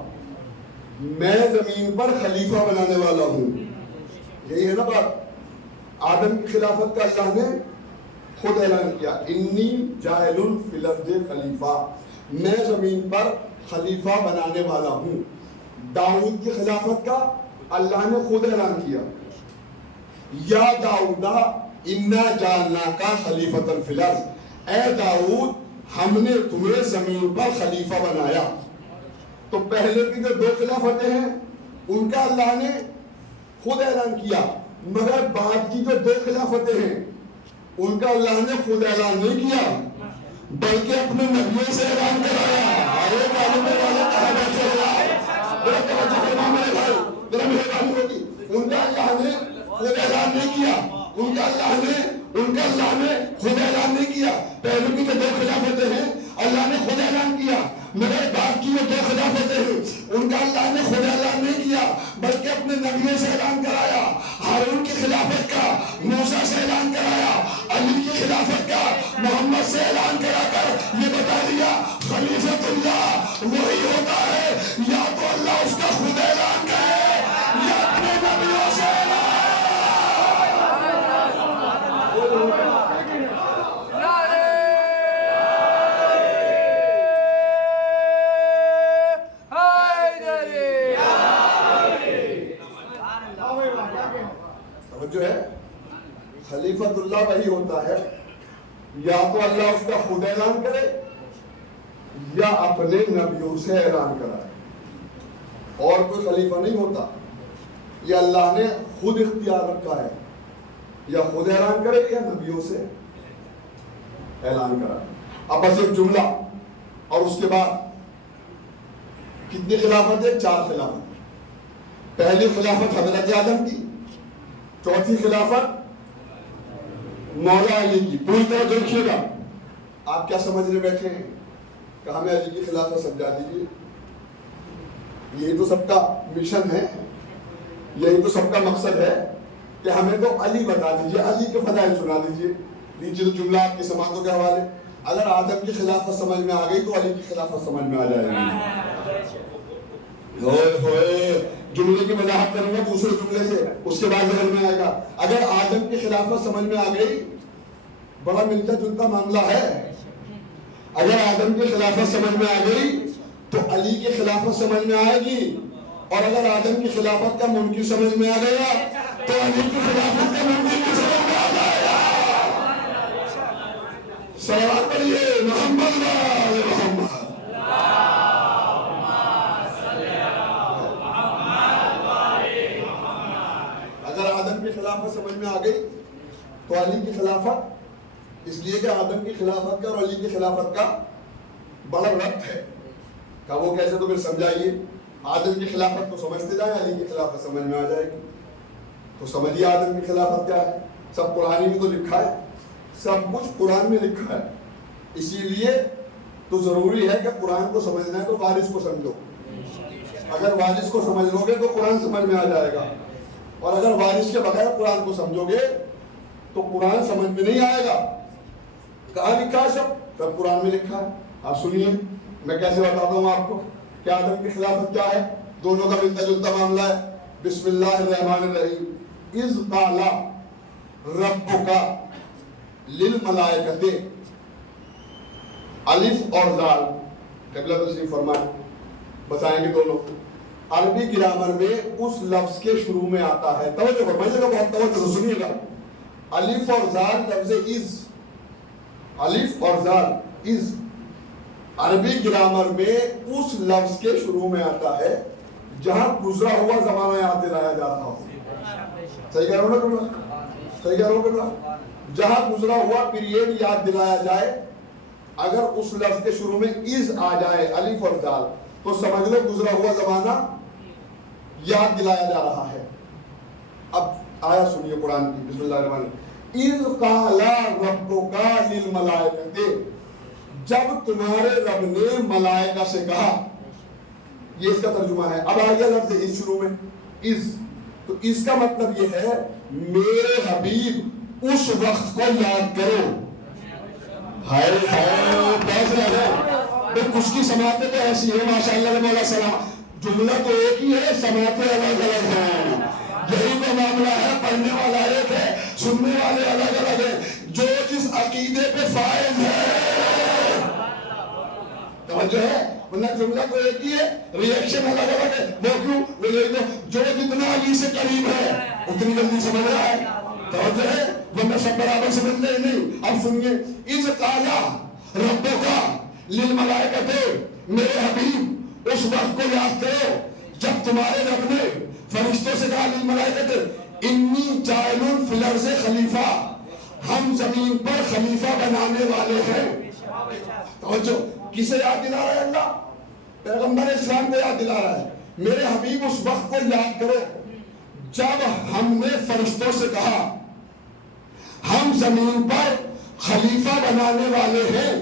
میں زمین پر خلیفہ بنانے والا ہوں. یہی ہے نا بات. آدم کی خلافت کا اللہ نے خود اعلان کیا انی جاعل فی الارض خلیفہ، میں زمین پر خلیفہ بنانے والا ہوں. داؤد کی خلافت کا اللہ نے خود اعلان کیا، یا داؤدا انا جعلناک خلیفۃ فی الارض، اے داؤد ہم نے تمہیں زمین پر خلیفہ بنایا۔ تو پہلے کی جو 2 خلافتیں ہیں ان کا اللہ نے خود اعلان کیا، مگر بعد کی جو 2 خلافتیں ہیں ان کا اللہ نے خود اعلان نہیں کیا بلکہ اپنے نبیوں سے اعلان کرایا۔ ان کا اللہ نے خود اعلان نہیں کیا، ان کا اللہ نے خود اعلان نہیں کیا۔ پہلے کی جو 2 خلافتیں ہیں اللہ نے خود اعلان کیا، مگر بعد کی جو 2 خلافتیں ہیں ان کا اللہ نے خود اعلان نہیں کیا بلکہ اپنے نبیوں سے اعلان کرایا۔ ہارون کی خلافت کا موسیٰ سے اعلان کرایا، علی کی خلافت کا محمد سے اعلان کرا کر یہ بتا دیا خلیفۃ اللہ وہی ہوتا ہے یا تو اللہ اس کا خود اعلان کرے یا اپنے نبیوں سے اعلان۔ جو ہے خلیفۃ اللہ وہی ہوتا ہے یا تو اللہ اس کا خود اعلان کرے یا اپنے نبیوں سے اعلان کرائے، اور کوئی خلیفہ نہیں ہوتا۔ یہ اللہ نے خود اختیار رکھا ہے، یا خود اعلان کرے یا نبیوں سے اعلان کرائے۔ اب بس ایک جملہ اور اس کے بعد کتنی خلافت ہے؟ 4 خلافت۔ پہلی خلافت حضرت آدم کی، چوتھی خلافت مولا علی کی۔ پوری طرح دیکھیے گا، آپ کیا سمجھنے بیٹھے ہیں کہ ہمیں علی کی خلافت سمجھا دیجیے؟ یہی تو سب کا مشن ہے، یہی تو سب کا مقصد ہے کہ ہمیں تو علی بتا دیجیے، علی کے فضائل سنا دیجیے۔ نیچے تو جملہ آپ کی سماعتوں کے حوالے، اگر آدم کی خلافت سمجھ میں آ گئی تو علی کی خلافت سمجھ میں آ جائے گی۔ ہوئے جملے کی وضاحت کروں گا دوسرے جملے سے، اس کے بعد ذہن میں آئے گا۔ اگر آدم کی خلافت سمجھ میں آ گئی، بڑا ملتا جلتا معاملہ ہے۔ اگر آدم کی خلافت سمجھ میں آ گئی تو علی کی خلافت سمجھ میں آئے گی، اور اگر آدم کی خلافت کا منکر سمجھ میں آ گیا تو علی کی خلافت کا منکر بھی سمجھ میں آ جائے گا۔ صلوات پڑھیے محمد محمد۔ اگر آدم کی خلافت سمجھ میں آ گئی تو علی کی خلافت، اس لیے کہ آدم کی خلافت کا اور علی کی خلافت کا بڑا ربط ہے۔ کہ وہ کیسے؟ تو پھر سمجھائیے۔ آدم کی خلافت کو سمجھتے جائیں، علی کی خلافت سمجھ میں آ جائے گی۔ تو سمجھیے آدم کی خلافت کیا ہے، سب قرآن میں تو لکھا ہے، سب کچھ قرآن میں لکھا ہے۔ اسی لیے تو ضروری ہے کہ قرآن کو سمجھنا ہے تو وارث کو سمجھو۔ اگر وارث کو سمجھ لو گے تو قرآن سمجھ میں آ جائے گا، اور اگر وارث کے بغیر قرآن کو سمجھو گے تو قرآن سمجھ میں نہیں آئے گا۔ کہاں لکھا ہے سب؟ سب قرآن میں لکھا ہے۔ آپ سنیے، میں کیسے بتاتا ہوں آپ کو کہ آدم کی خلافت کیا ہے۔ دونوں کا ملتا جلتا معاملہ ہے۔ بسم اللہ الرحمن الرحیم۔ اذ قال ربک للملائکۃ، الف اور زال قبلہ تشریف فرمائیں، بتائیں گے دونوں۔ عربی گرامر میں اس لفظ کے شروع میں آتا ہے، توجہ فرمائیے گا، بہت توجہ سے سنیے گا۔ الف اور زال لفظ از، الف اور زال از عربی گرامر میں اس لفظ کے شروع میں آتا ہے جہاں گزرا ہوا زمانہ یاد دلایا جا رہا ہو۔ صحیح کہہ رہا ہوں نا؟ صحیح کہہ رہا ہوں نا؟ جہاں گزرا ہوا پیریڈ یاد دلایا جائے، اگر اس لفظ کے شروع میں از آ جائے الف اور زال تو سمجھ لو گزرا ہوا زمانہ یاد دلایا جا رہا ہے۔ اب آیا سنیے قرآن کی، بسم اللہ الرحمن الرحیم۔ اذ قال ربک للملائکۃ، جب تمہارے رب نے ملائکہ سے کہا، یہ اس کا ترجمہ ہے۔ اب آئیے لفظ اس شروع میں از، تو اس کا مطلب یہ ہے میرے حبیب اس وقت کو یاد کرو۔ ہائے ہائے، کیسے ہے کچھ کی سماعتیں تو ایسی ہے ماشاءاللہ مولا سلام، جملہ تو ایک ہی ہے، سماعتیں الگ الگ ہیں۔ یہی تو معاملہ ہے، پڑھنے والا ایک ہے، سننے والے الگ الگ ہیں۔ جو جس عقیدے پہ فائز ہے، توجہ ہے، ورنہ جملہ تو ایک ہی ہے، ریئیکشن الگ الگ ہے. وہ کیوں؟ وہ یہ جو جتنا علی سے قریب ہے اتنی جلدی سمجھ رہا ہے. توجہ ہے، ورنہ سب برابر سمجھ لے نہیں. اب سنیے، اذ قال ربک للملائکۃ، میرے حبیب اس وقت کو یاد کرو جب تمہارے رب نے فرشتوں سے کہا للملائکۃ انی جاعل فی الارض خلیفہ، ہم زمین پر خلیفہ بنانے والے ہیں. توجہ، کسے یاد دلا رہا ہے اللہ؟ پیغمبر اسلام کو یاد دلا رہا ہے. میرے حبیب اس وقت کو یاد کرو جب ہم نے فرشتوں سے کہا ہم زمین پر خلیفہ بنانے والے ہیں.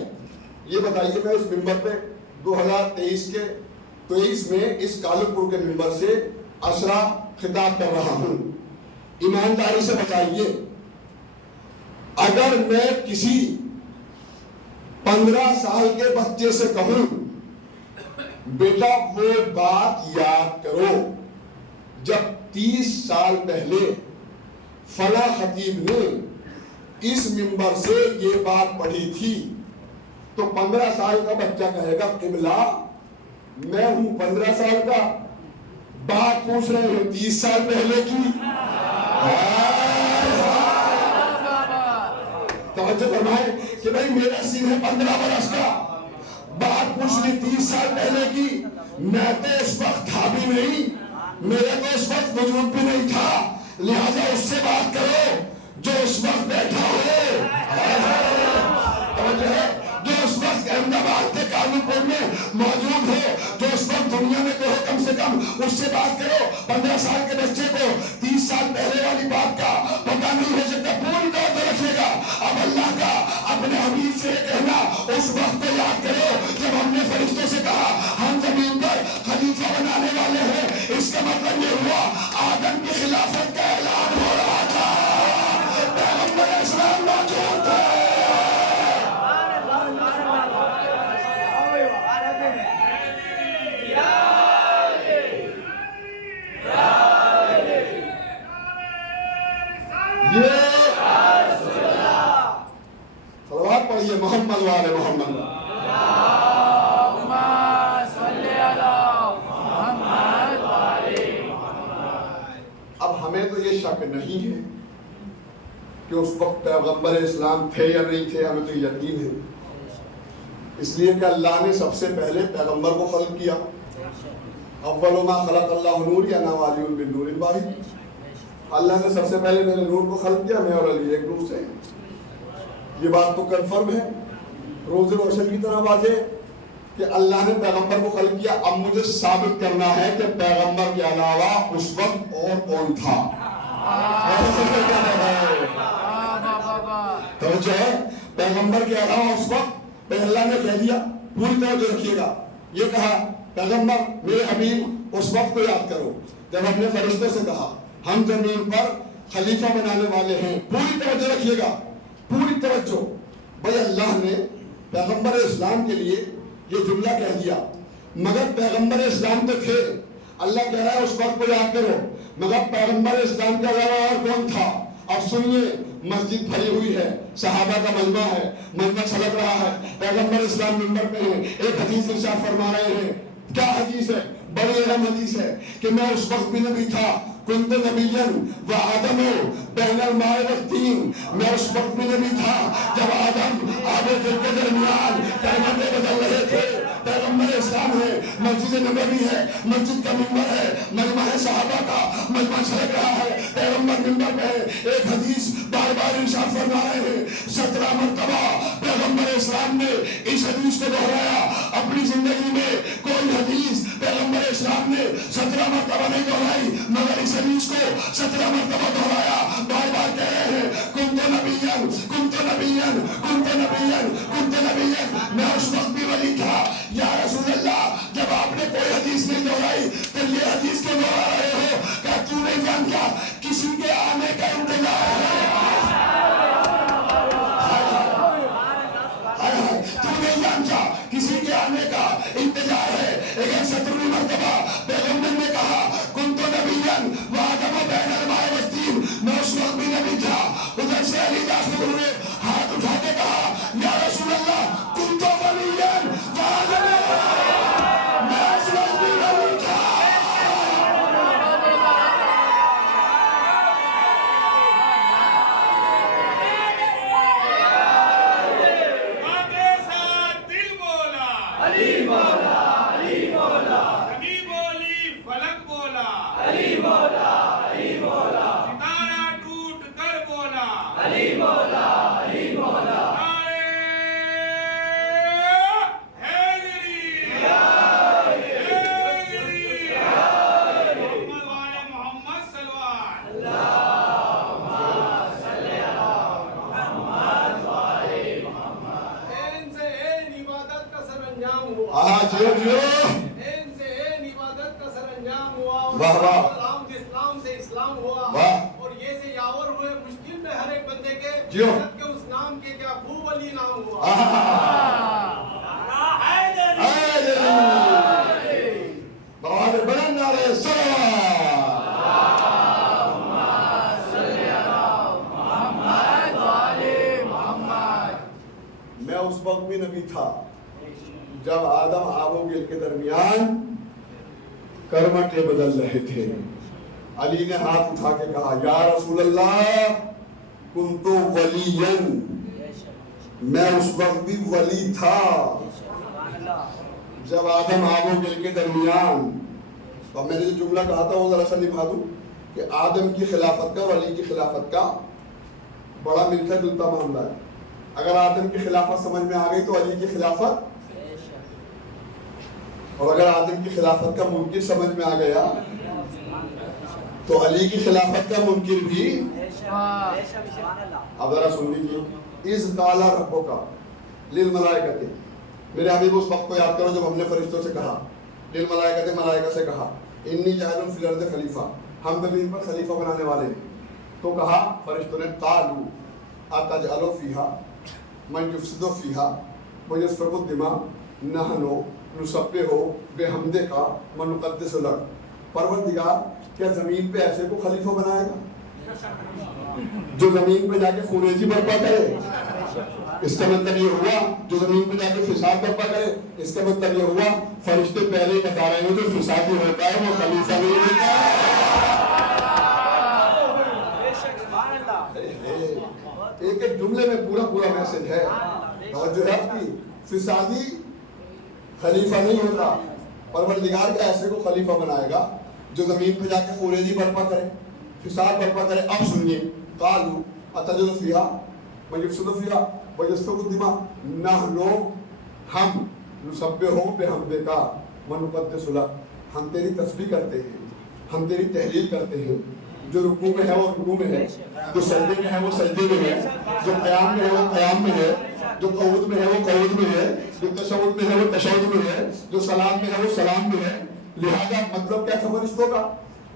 یہ بتائیے، میں اس ممبر پہ 2023 میں اس کالپور کے ممبر سے عشرہ خطاب کر رہا ہوں. ایمانداری سے بتائیے، اگر میں کسی 15 سال کے بچے سے کہوں بیٹا وہ بات یاد کرو جب 30 سال پہلے فلاں خطیب نے اس ممبر سے یہ بات پڑھی تھی، تو 15 سال کا بچہ کہے گا قبلہ میں ہوں 15 سال کا، بات پوچھ رہے ہیں 30 سال پہلے کی. توجہ فرمائے کہ بھائی میرا سین ہے 15 برس کا، بات پوچھنی 30 سال پہلے کی. میں تو اس وقت تھا بھی نہیں، میرے تو اس وقت وجود بھی نہیں تھا، لہذا اس سے بات کرو جو اس وقت بیٹھا ہو. توجہ ہے، جو اس وقت احمد آباد کے کالپور میں موجود ہو، جو اس وقت دنیا میں تو ہو، کم سے کم اس سے بات کرو. 15 سال کے بچے کو 30 سال پہلے والی بات کا پتہ نہیں ہو سکتا، پوری طور سے رکھے گا. اب اللہ کا اپنے حبیب سے کہنا اس وقت کو یاد کرو جب ہم نے فرشتوں سے کہا ہم زمین پر خلیفہ بنانے والے ہیں. اس کا مطلب یہ ہوا آدم کی خلافت کا اعلان ہو رہا تھا، پیغمبر اسلام موجود تھے. صلوات پڑھیے محمد والے محمد. اب ہمیں تو یہ شک نہیں ہے کہ اس وقت پیغمبر اسلام تھے یا نہیں تھے، ہمیں تو یقین ہے، اس لیے کہ اللہ نے سب سے پہلے پیغمبر کو خلق کیا. اول ما خلق اللہ نور یا نوالی بالنور الواحد. اللہ نے سب سے پہلے میرے نور کو خلق کیا، میں اور علی ایک نور سے. یہ بات تو کنفرم ہے، روز روشن کی طرح واضح کہ اللہ نے پیغمبر کو خلق کیا. اب مجھے ثابت کرنا ہے کہ پیغمبر کے علاوہ اس وقت اور کون تھا. توجہ ہے، پیغمبر کے علاوہ اس وقت اللہ نے کہہ دیا، پوری توجہ رکھیے گا، یہ کہا پیغمبر میرے حبیب اس وقت کو یاد کرو جب ہم نے فرشتوں سے کہا ہم زمین پر خلیفہ بنانے والے ہیں. پوری توجہ رکھیے گا، پوری توجہ. بھائی اللہ نے پیغمبر اسلام کے لیے یہ جملہ کہہ دیا، مگر پیغمبر اسلام تو تھے. اللہ کہہ رہا ہے اس وقت کو یاد کرو، مگر پیغمبر اسلام کے علاوہ اور کون تھا. اب سنیے، مسجد بھری ہوئی ہے، صحابہ کا مجمع ہے، مجمع چھلک رہا ہے، پیغمبر اسلام ممبر پہ ہیں، ایک حدیث ارشاد فرما رہے ہیں. کیا حدیث ہے؟ بڑی اہم حدیث ہے کہ میں اس وقت بھی نبی تھا، کنت نبیا و آدم بین الماء والطین. میں اس وقت بھی نبی تھا جب آدم آب و گل کے درمیان کلمتیں بدل رہے تھے. پیغمبر اسلام ہے، مسجد نبوی ہے، مسجد کا ممبر ہے، مجمع ہے صحابہ کا، مجمع چھلک رہا ہے، پیغمبر ممبر پہ ہے. ایک حدیث بار بار ارشاد فرما رہے ہیں، 17 مرتبہ پیغمبر اسلام نے اس حدیث کو دہرایا. اپنی زندگی میں کوئی حدیث پیغمبر اسلام نے 17 مرتبہ نہیں دہرائی، مگر اس حدیث کو 17 مرتبہ دہرایا. بار بار کہہ رہے ہیں کنت نبیا کنت نبیا کنت نبیا کنت نبیا. میں اس وقت بھی ولی تھا. یا رسول اللہ، جب آپ نے کوئی حدیث نہیں دہرائی تو یہ حدیث کیوں دہرا رہے ہو؟ کیا تو نہیں جانتا کسی کے آنے کا انتظار ہے؟ تو نہیں جانتا کسی کے آنے کا انتظار ہے. لیکن 17ویں مرتبہ پیغمبر نے کہا کنت نبیا و آدم بین الماء والطین. میں اس وقت بھی نبی تھا. ادھر سے علی داخل ہوئے، ہاتھ اٹھا کے کہا یا رسول اللہ کنت نبیا و آدم ہوا اور واہ واہ اسلام سے اسلام ہوا واہ اور یہ سے یاور ہوئے مشکل میں ہر ایک بندے کے جیو عزت کے اس نام کے کیا خوب علی نام ہوا بہت بلند نعرہ میں اس وقت بھی نبی تھا جب آدم آب و گل کے درمیان کرمٹیں بدل رہے تھے. علی نے ہاتھ اٹھا کے کہا یا رسول اللہ کنتو ولین، میں اس وقت بھی ولی تھا جب آدم آب و گل کے درمیان. اور میں نے جو جملہ کہا تھا وہ ذرا سا نبھا دوں کہ آدم کی خلافت کا ولی کی خلافت کا بڑا ملتا جلتا معاملہ ہے. اگر آدم کی خلافت سمجھ میں آ گئی تو علی کی خلافت، اور اگر آدم کی خلافت کا منکر سمجھ میں آ گیا تو علی کی خلافت کا منکر بھی. اب ذرا سن لیجیے. اذ قال ربک للملائکۃ، میرے حبیب اس وقت کو یاد کرو جب ہم نے فرشتوں سے کہا، للملائکۃ ملائکہ سے کہا انی جاعل فی الارض خلیفہ، ہم زمین پر خلیفہ بنانے والے ہیں. تو کہا فرشتوں نے قالوا اتجعل فیہا من یفسد فیہا ویسفک الدماء نحن نسبح بحمدک ونقدس لک. پروردگار کیا زمین پہ ایسے کو خلیفہ بنائے گا جو زمین پہ جا کے خونریزی برپا کرے؟ اس کا مطلب یہ ہوا جو زمین پہ جا کے فساد برپا کرے. اس کا مطلب یہ ہوا فرشتے پہلے ہی بتا رہے ہیں جو فسادی ہوتا ہے وہ خلیفہ نہیں ہوتا ہے. ایک ایک جملے میں پورا پورا میسج ہے. اور جو ہے کہ فسادی خلیفہ نہیں ہوتا. پروردگار کا ایسے کو خلیفہ بنائے گا جو زمین پہ جا کے خونریزی برپا کرے، فساد برپا کرے. اب سنیے قالوا اتجعل فیہا من یفسد فیہا ویسفک الدماء نحن، ہم نسبح بحمدک ونقدس لک، ہم تیری تسبیح کرتے ہیں، ہم تیری تحلیل کرتے ہیں. جو رکوع میں ہے وہ رکوع میں ہے، جو سجدے میں ہے وہ سجدے میں ہے، جو قیام میں ہے وہ قیام میں ہے، جو قعود میں ہے وہ قعود میں ہے، جو تشہد میں ہے وہ تشہد میں ہے، جو سلام میں ہے وہ سلام میں ہے. لہذا مطلب کیا تھا فرشتوں کا؟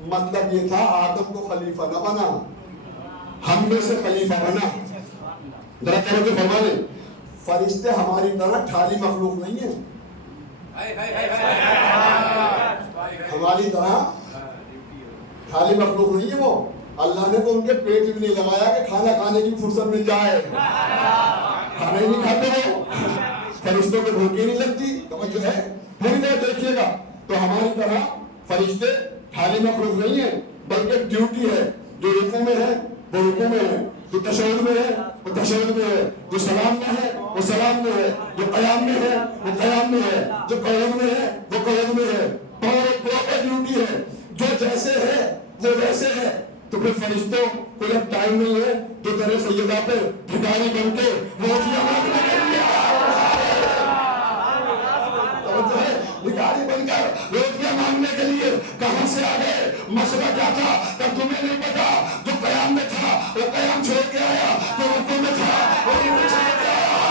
مطلب یہ تھا آدم کو خلیفہ نہ بنا، ہم میں سے خلیفہ بنا. ذرا توجہ فرما لیں، فرشتے ہماری طرح ٹھالی مخلوق نہیں ہیں. ہماری طرح ٹھالی مخلوق نہیں ہے وہ. اللہ نے تو ان کے پیٹ بھی نہیں لگایا کہ کھانا کھانے کی فرصت مل جائے. کھانا ہی نہیں کھاتے وہ. فرشتوں کو بھوک ہی نہیں لگتی. توجہ ہے پوری طرح دیکھیے گا. تو ہماری طرح فرشتے ٹھالی مخلوق نہیں ہیں بلکہ ڈیوٹی ہے. جو رکوع میں ہے وہ رکوع میں ہے، جو تشہد میں ہے وہ تشہد میں ہے، جو سلام میں ہے وہ سلام میں ہے، جو قیام میں ہے وہ قیام میں ہے، جو قعود میں ہے وہ قعود میں ہے. پراپر ڈیوٹی ہے. جو جیسے ہے وہ ویسے ہے. تو پھر فرشتوں کو جب ٹائم نہیں ہے تو تیرے سیدہ پہ بھکاری بن کے روٹیاں مانگنے کے لیے بھکاری بن کر روٹیاں مانگنے کے لیے کہاں سے آ گئے؟ مسئلہ کیا تھا کہ تمہیں نہیں پتا. جو قیام میں تھا وہ قیام چھوڑ کے آیا، جو رکوع میں تھا وہ رکوع چھوڑ کے آیا،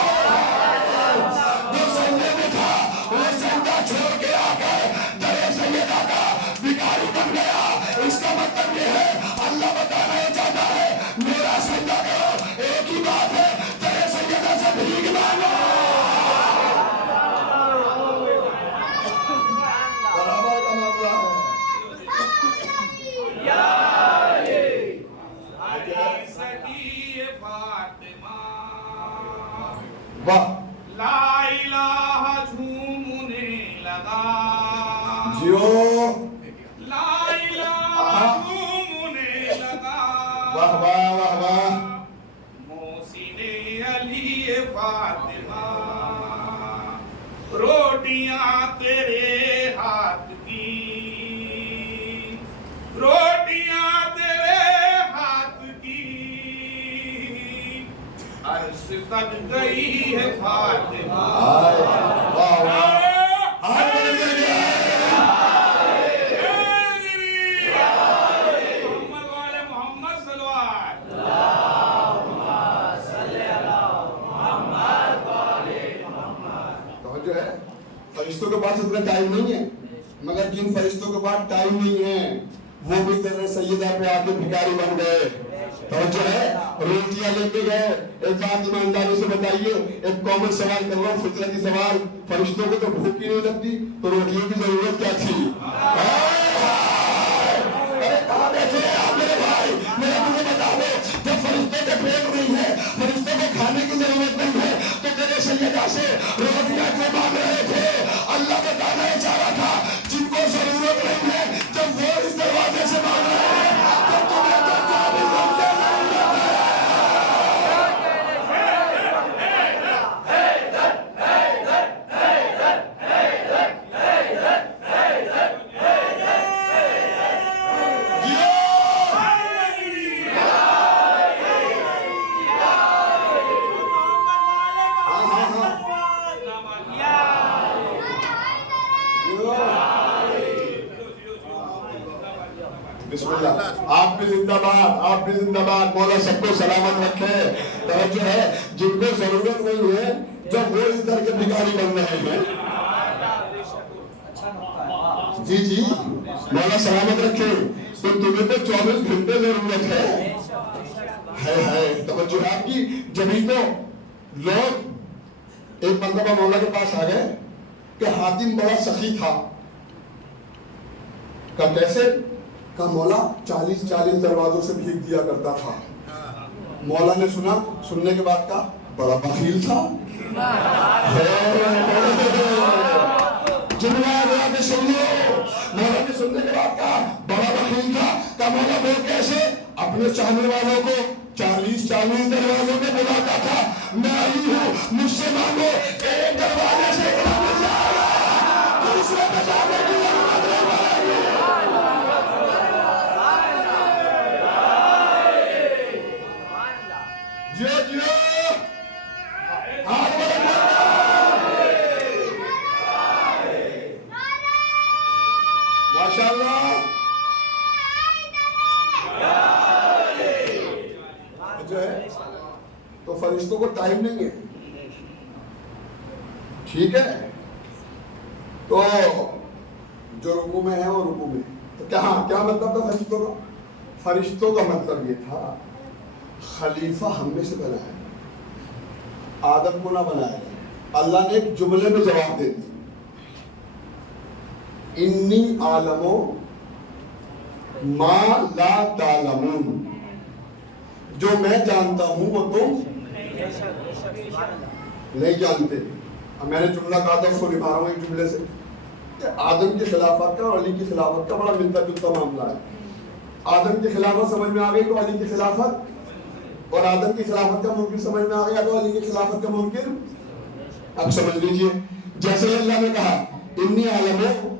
جو سجدے میں تھا وہ سجدہ چھوڑ کے آ کر درے سیدہ کا بھکاری بن گیا. اس کا مطلب یہ ہے اللہ بتانا چاہتا ہے میرا سجدہ کرو، ایک ہی بات ہے درے سیدہ سے بھیک مانگو. واہ لا الہ جھومنے لگا، جیو لا الہ جھومنے لگا. واہ واہ واہ واہ. محسن علی فاطمہ روٹیاں تیرے ہاتھ کی، روٹیاں تیرے ہاتھ کی، عرش تک گئی ہے فاطمہ. واہ واہ. محمد والے محمد صلی اللہ توجہ ہے. فرشتوں کے پاس اتنا ٹائم نہیں ہے مگر جن لیکن فرشتوں کے پاس ٹائم نہیں ہے، وہ بھی طرح سیدہ پہ آ کے بھکاری بن گئے. توجہ ہے، روٹیاں لے کے گئے. ایک بات ایمانداری سے بتائیے، ایک کامن سوال کر رہا ہوں، فطرتی سوال، فرشتوں کو تو بھوک ہی نہیں لگتی تو روٹیوں کی ضرورت کیا تھی؟ کہاں بیٹھے ہیں آپ میرے بھائی؟ مجھے بتا دو، جب فرشتوں کے پیٹ نہیں ہے، فرشتوں کو کھانے کی ضرورت نہیں ہے، تو تیرے سیدہ سے روٹیاں کیوں مانگ رہے تھے؟ اللہ بتانا یہ چاہ رہا تھا جن کو ضرورت نہیں ہے، جب وہ اس دروازے سے مانگ رہے ہیں تو تمہیں تو 24 گھنٹے ضرورت ہے. بسم اللہ. آپ بھی زندہ باد، آپ بھی زندہ باد. مولا سب کو سلامت رکھے. توجہ ہے، جن کو ضرورت نہیں ہے جب وہ اس در کے بھکاری بن رہے ہیں. جی جی، مولا سلامت رکھے. تو تمہیں تو 24 گھنٹے ضرورت ہے. توجہ ہے آپ کی. جبھی تو لوگ ایک مرتبہ مولا کے پاس آ گئے کہ حاتم بڑا سخی تھا. کہ کیسے؟ کہ مولا 40 دروازوں سے بھیگ دیا کرتا تھا. مولا نے سنا، سننے کے بعد کہا بڑا بخیل تھا. جملہ کہ سن لو، مولا نے سننے کے بعد کہا بڑا بخیل تھا. کہ مولا وہ کیسے؟ اپنے چاہنے والوں کو 40 دروازوں پہ بلاتا تھا. میں آئی ہوں، مجھ سے مانگو، ایک دروازے سے اتنا مل جائے گا، دوسرے پہ جانے کی ضرورت نہیں پڑے گی. ماشاءاللہ. جو ہے تو فرشتوں کو ٹائم نہیں ہے. ٹھیک ہے، تو جو رکوع میں ہے وہ رکوع میں. تو کیا مطلب تھا فرشتوں کا؟ فرشتوں کا مطلب یہ تھا خلیفہ ہم میں سے بنایا، آدم کو نہ بنایا. اللہ نے ایک جملے میں جواب دے دی، انی عالم ما لا تعلمون. جو میں جانتا ہوں وہ تم نہیں جانتے. اب میں نے جملہ کہا تھا، اس کو نبھا رہا ہوں ایک جملے سے کہ آدم کی خلافت کا اور علی کی خلافت کا بڑا ملتا جلتا معاملہ ہے. آدم کی خلافت سمجھ میں آ گئی تو علی کی خلافت، اور آدم کی خلافت کا ممکن سمجھ میں آ گیا تو علی کی خلافت کا ممکن. اب سمجھ لیجئے، جیسے اللہ نے کہا انی عالم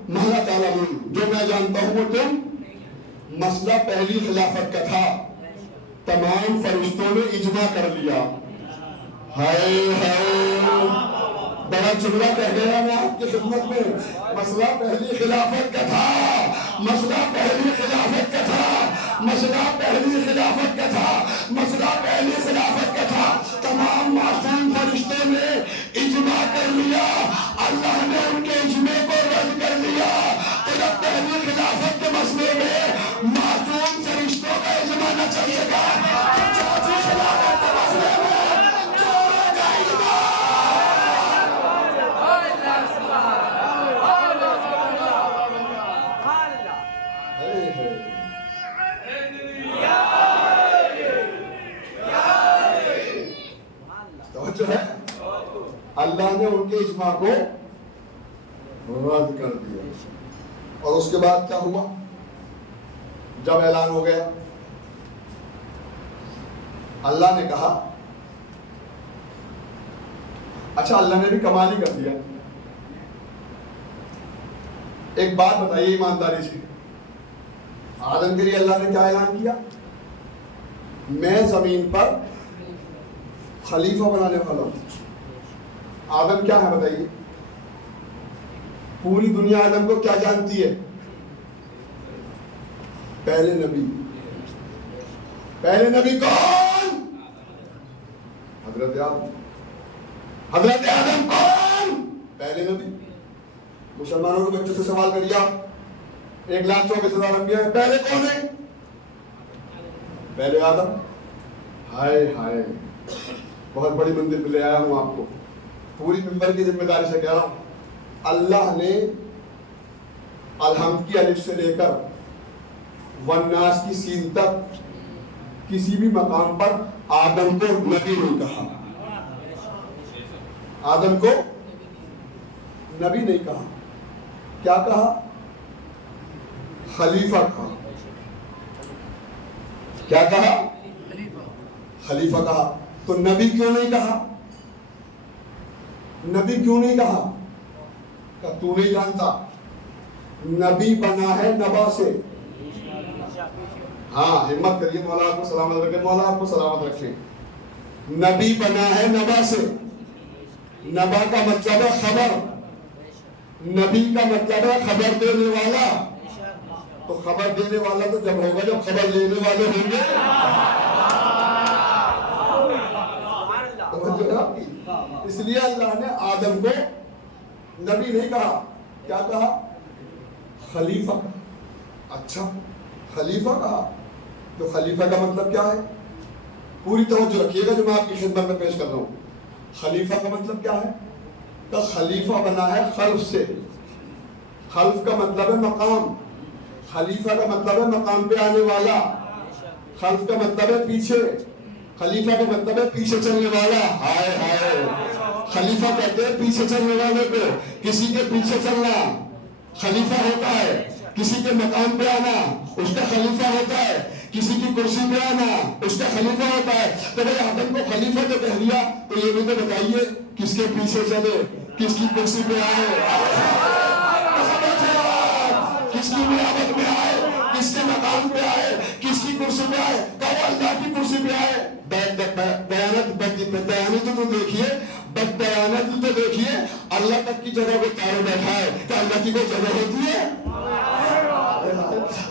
ما لا تعلمون، جو میں جانتا ہوں وہ تم. مسئلہ پہلی خلافت کا تھا، تمام فرشتوں نے اجماع کر لیا. بڑا جملہ کہہ گیا میں آپ کی خدمت میں. مسئلہ پہلی خلافت کا تھا، مسئلہ پہلی خلافت کا تھا، مسئلہ پہلی خلافت کا تھا، مسئلہ پہلی خلافت کا تھا. تمام معصوم فرشتوں نے اجماع کر لیا، اللہ نے ان کے اجماع کو رد کر دیا. جب پہلی خلافت کے مسئلے میں معصوم فرشتوں کا اجماع نہ چل سکا، چوتھی خلافت کے مسئلے میں چوروں کا اجماع. توجہ ہے، اللہ نے ان کے اجماع کو رد کر دیا. اور اس کے بعد کیا ہوا؟ جب اعلان ہو گیا، اللہ نے کہا، اچھا اللہ نے بھی کمال ہی کر دیا. ایک بات بتائیے ایمانداری سے، آدم کے لیے اللہ نے کیا اعلان کیا؟ میں زمین پر خلیفہ بنانے والا ہوں. آدم کیا ہے بتائیے؟ پوری دنیا آدم کو کیا جانتی ہے؟ پہلے نبی. پہلے نبی کون؟ حضرت آدم. حضرت آدم کون؟ پہلے نبی. مسلمانوں کے بچوں سے سوال کریے، 1,34,000 انبیاء. پہلے کون ہے؟ پہلے آدم. ہائے ہائے, بہت بڑی منزل پہ لے آیا ہوں آپ کو, پوری ممبر کی ذمہ داری سے کہہ رہا ہوں. اللہ نے الحمد کی الف سے لے کر والناس کی سین تک کسی بھی مقام پر آدم کو نبی نہیں کہا. آدم کو نبی نہیں کہا. کیا کہا؟ خلیفہ کہا. کیا کہا؟ خلیفہ کہا. تو نبی کیوں نہیں کہا؟ نبی کیوں نہیں کہا؟ کہ تو نہیں جانتا, نبی بنا ہے نبا سے. ہاں ہمت کریے, مولا آپ کو سلامت رکھے, مولا آپ کو سلامت رکھے. نبی بنا ہے نبا سے. نبا کا مطلب ہے خبر, نبی کا مطلب ہے خبر دینے والا. تو خبر دینے والا تو جب ہوگا جب خبر لینے والے ہوں گے. اس لیے اللہ نے آدم کو نبی نہیں کہا. کیا کہا؟ خلیفہ. اچھا, خلیفہ کہا. تو خلیفہ کا مطلب کیا ہے؟ پوری توجہ رکھیے گا جو میں آپ کی خدمت میں پیش کر رہا ہوں. خلیفہ کا مطلب کیا ہے؟ کہ خلیفہ بنا ہے خلف سے. خلف کا مطلب ہے مقام. خلیفہ کا مطلب ہے مقام پہ آنے والا. خلف کا مطلب ہے پیچھے. خلیفہ کا مطلب ہے پیچھے چلنے والا. ہائے ہائے, خلیفہ کہتے ہیں پیچھے چلنے والے کو. کسی کے پیچھے چلنا خلیفہ ہوتا ہے. کسی کے مقام پہ آنا اس کا خلیفہ ہوتا ہے. کسی کی کرسی پہ آنا اس کا خلیفہ ہوتا ہے. تو بھائی آدم کو خلیفہ جو کہہ دیا تو یہ بھی تو بتائیے کس کے پیچھے چلے, کس کی کرسی پہ آئے, کس کی نیابت میں آئے, کس کے مقام پہ آئے, کس کی کرسی پہ آئے. تو وہ اللہ کی کرسی پہ آئے. دیانت تو دیکھیے, دیانت تو دیکھیے, اللہ تک کی جگہ پہ تارو بیٹھا ہے. کیا اللہ کی کوئی جگہ ہوتی ہے؟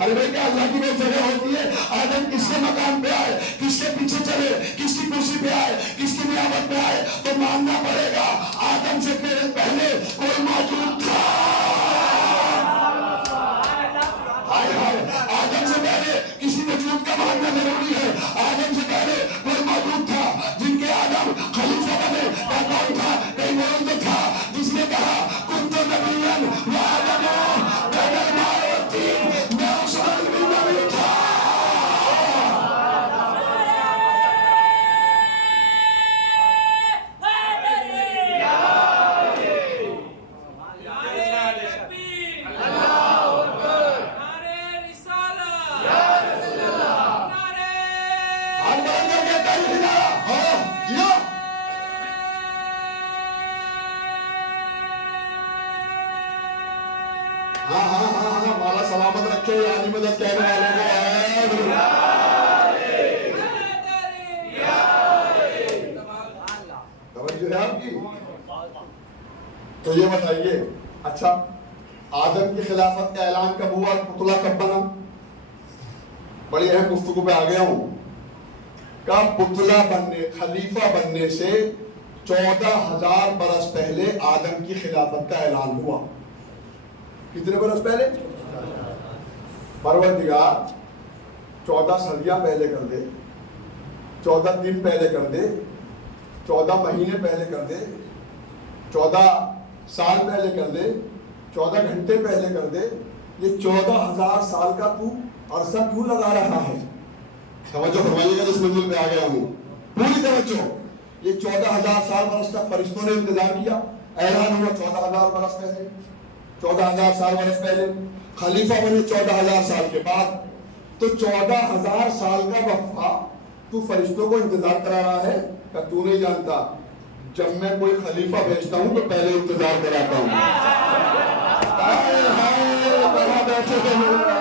ارے بھائی کیا اللہ کی کوئی جگہ ہوتی ہے؟ آدم کس کے مقام پہ آئے, کس کے پیچھے چلے, کس کی کرسی پہ آئے, کس کی نیابت پہ آئے. تو ماننا پڑے گا آدم سے پہلے کوئی موجود تھا. آدم سے پہلے کسی وجود کا ماننا ضروری ہے. آدم سے پہلے کوئی موجود تھا. جن کے آدم خلیفہ بنے کیا کون تھا؟ کئی موجود تو تھا جس نے کہا کنت نبیًا وآدم بین الماء والطین, میں اس وقت بھی نبی تھا. مولا سلامت رکھے. یعنی مدد کہنے والوں کو توجہ ہے آپ کی. تو یہ بتائیے, اچھا آدم کی خلافت کا اعلان کب ہوا, پتلا کب بنا؟ بڑی اہم گفتگو پہ آ گیا ہوں. کا پتلا بننے, خلیفہ بننے سے 14,000 برس پہلے آدم کی خلافت کا اعلان ہوا. کتنے برس پہلے؟ پروردگار 14 صدیاں پہلے کر دے, 14 دن پہلے کر دے, 14 مہینے پہلے کر دے, 14 سال پہلے کر دے, 14 گھنٹے پہلے کر دے. یہ 14,000 سال کا تو عرصہ کیوں لگا رہا ہے؟ توجہ فرمائیے گا, جس منزل پہ آ گیا ہوں پوری توجہ. یہ 14,000 سال برس تک فرشتوں نے انتظار کیا. اعلان ہوا 14,000 برس پہلے, 14,000 سال برس پہلے. خلیفہ بنے 14,000 سال کے بعد. تو 14,000 سال کا وقفہ تو فرشتوں کو انتظار کرا رہا ہے کہ تو نہیں جانتا جب میں کوئی خلیفہ بھیجتا ہوں تو پہلے انتظار کراتا ہوں. بیٹھے تھے مولا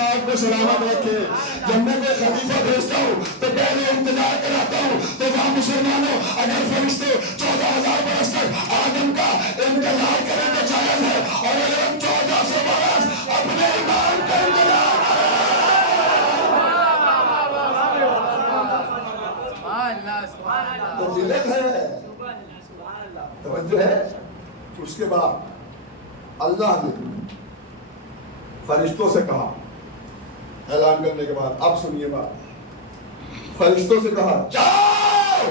آپ کو سلامت رکھے. جب میں کوئی خلیفہ بھیجتا ہوں تو پہلے انتظار کراتا ہوں. تو وہاں مسلمانوں اگر فرشتے 14,000 برس تک آدم کا انتظار کریں تو جائز ہے, اور اگر ہم 1400 برس اپنے ایمان کا انتظار تو ملت ہے. توجہ ہے. اس کے بعد اللہ نے فرشتوں سے کہا اعلان کرنے کے بعد، اب سنیے بات، فرشتوں سے کہا جاؤ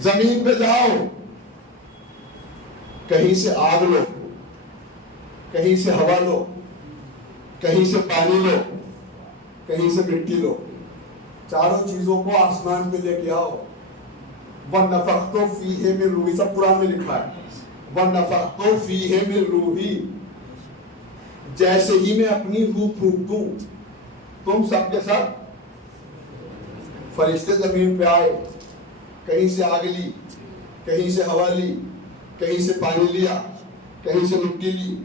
زمین پہ جاؤ، کہیں سے آگ لو، کہیں سے ہوا لو، کہیں سے پانی لو، کہیں سے مٹی لو، چاروں چیزوں کو آسمان پہ لے کے آؤ۔ وَنَفَخْتُ فِيهِ مِن رُوحِي، سب قرآن میں لکھا ہے، وَنَفَخْتُ فِيهِ مِن رُوحِي، جیسے ہی میں اپنی روح پھونک دوں تم سب کے ساتھ فرشتے زمین پہ آئے، کہیں سے آگ لی، کہیں سے ہوا لی، کہیں سے پانی لیا، کہیں سے مٹی لی۔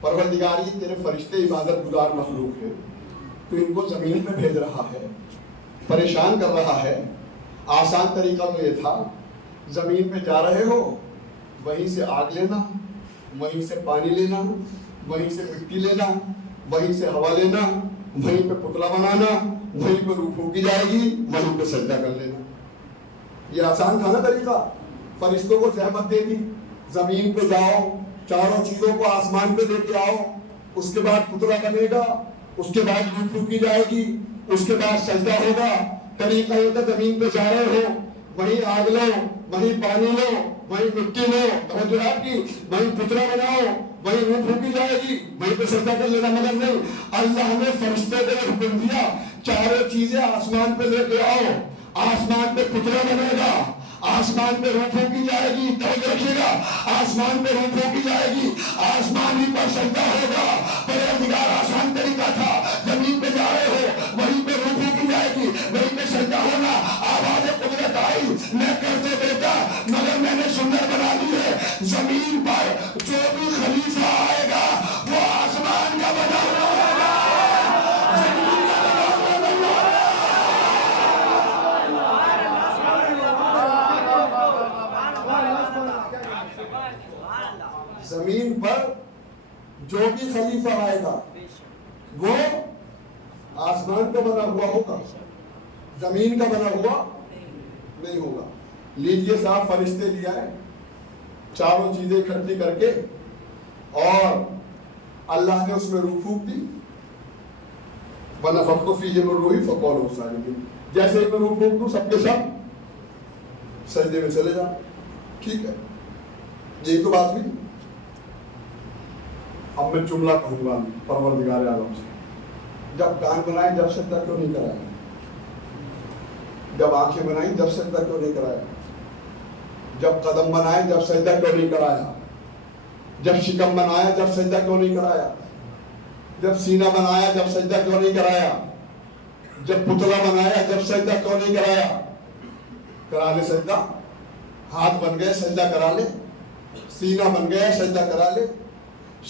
پروردگار یہ تیرے فرشتے عبادت گزار مخلوق ہے، تو ان کو زمین پہ بھیج رہا ہے، پریشان کر رہا ہے۔ آسان طریقہ تو یہ تھا، زمین پہ جا رہے ہو وہیں سے آگ لینا، وہیں سے پانی لینا، وہیں سے مٹی لینا، وہیں سے ہوا لینا، وہیں پہ پتلا بنانا، وہیں پہ روح پھونکی جائے گی، وہیں پہ سجدہ کر لینا۔ یہ آسان تھا نا طریقہ، فرشتوں کو زحمت دے دی، زمین پہ جاؤ، چاروں چیزوں کو آسمان پہ لے کے آؤ، اس کے بعد پتلا بنے گا، اس کے بعد روح پھونکی جائے گی، اس کے بعد سجدہ ہوگا۔ طریقہ یہ تھا زمین پہ جا رہے ہو وہیں آگ لو، وہیں پانی لو، وہیں مٹی لو، توجہ آپ کی، وہیں پتلا بناؤ، وہیں روح پھونکی جائے گی، وہیں پہ سجدہ کر لینا۔ مگر نہیں، اللہ نے فرشتے کو حکم دیا چاروں چیزیں آسمان پہ لے کے آؤ، آسمان پہ پتلا بنے گا، آسمان پہ روح پھونکی جائے گی، توجہ رکھیے گا، آسمان پہ روح پھونکی جائے گی، آسمان ہی پر سجدہ ہوگا۔ پروردگار آسان طریقہ تھا، زمین پہ جا رہے ہو وہیں پہ روح پھونکی جائے گی، وہیں پہ سجدہ ہونا۔ آواز قدرت آئی، میں کر دے دیتا، مگر میں نے سنت بنا لی ہے، زمین پر جو بھی خلیفہ آئے گا وہ آسمان کا بنا ہوا ہوگا، زمین کا بنا ہوا نہیں ہوگا۔ زمین پر جو بھی خلیفہ آئے گا وہ آسمان کا بنا ہوا ہوگا، زمین کا بنا ہوا نہیں ہوگا۔ لیجیے صاحب، فرشتے لے آئے، چاروں چیزیں اکٹھی کر کے، اور اللہ نے اس میں روح پھونک دی۔ وَنَفَخْتُ فِيهِ مِن رُوحِي فَقَعُوا سَاجِدِينَ، جیسے ہی میں روح پھونک دوں سب کے سب سجدے میں چلے جاؤ۔ ٹھیک ہے، یہی تو بات ہوئی۔ اب میں جملہ کہوں گا پروردگار عالم سے، جب کان بنائے جب سجدہ کیوں نہیں کرایا؟ جب آنکھیں بنائی جب سجدہ کیوں نہیں کرایا؟ جب قدم بنائے جب سجدہ کیوں نہیں کرایا؟ جب شکم بنایا جب سجدہ کیوں نہیں کرایا؟ جب سینہ بنایا جب سجدہ کیوں نہیں کرایا؟ جب پتلا بنایا جب سجدہ کیوں نہیں کرایا؟ کرا لے سجدہ، ہاتھ بن گئے سجدہ کرا لے، سینہ بن گیا سجدہ کرا لے،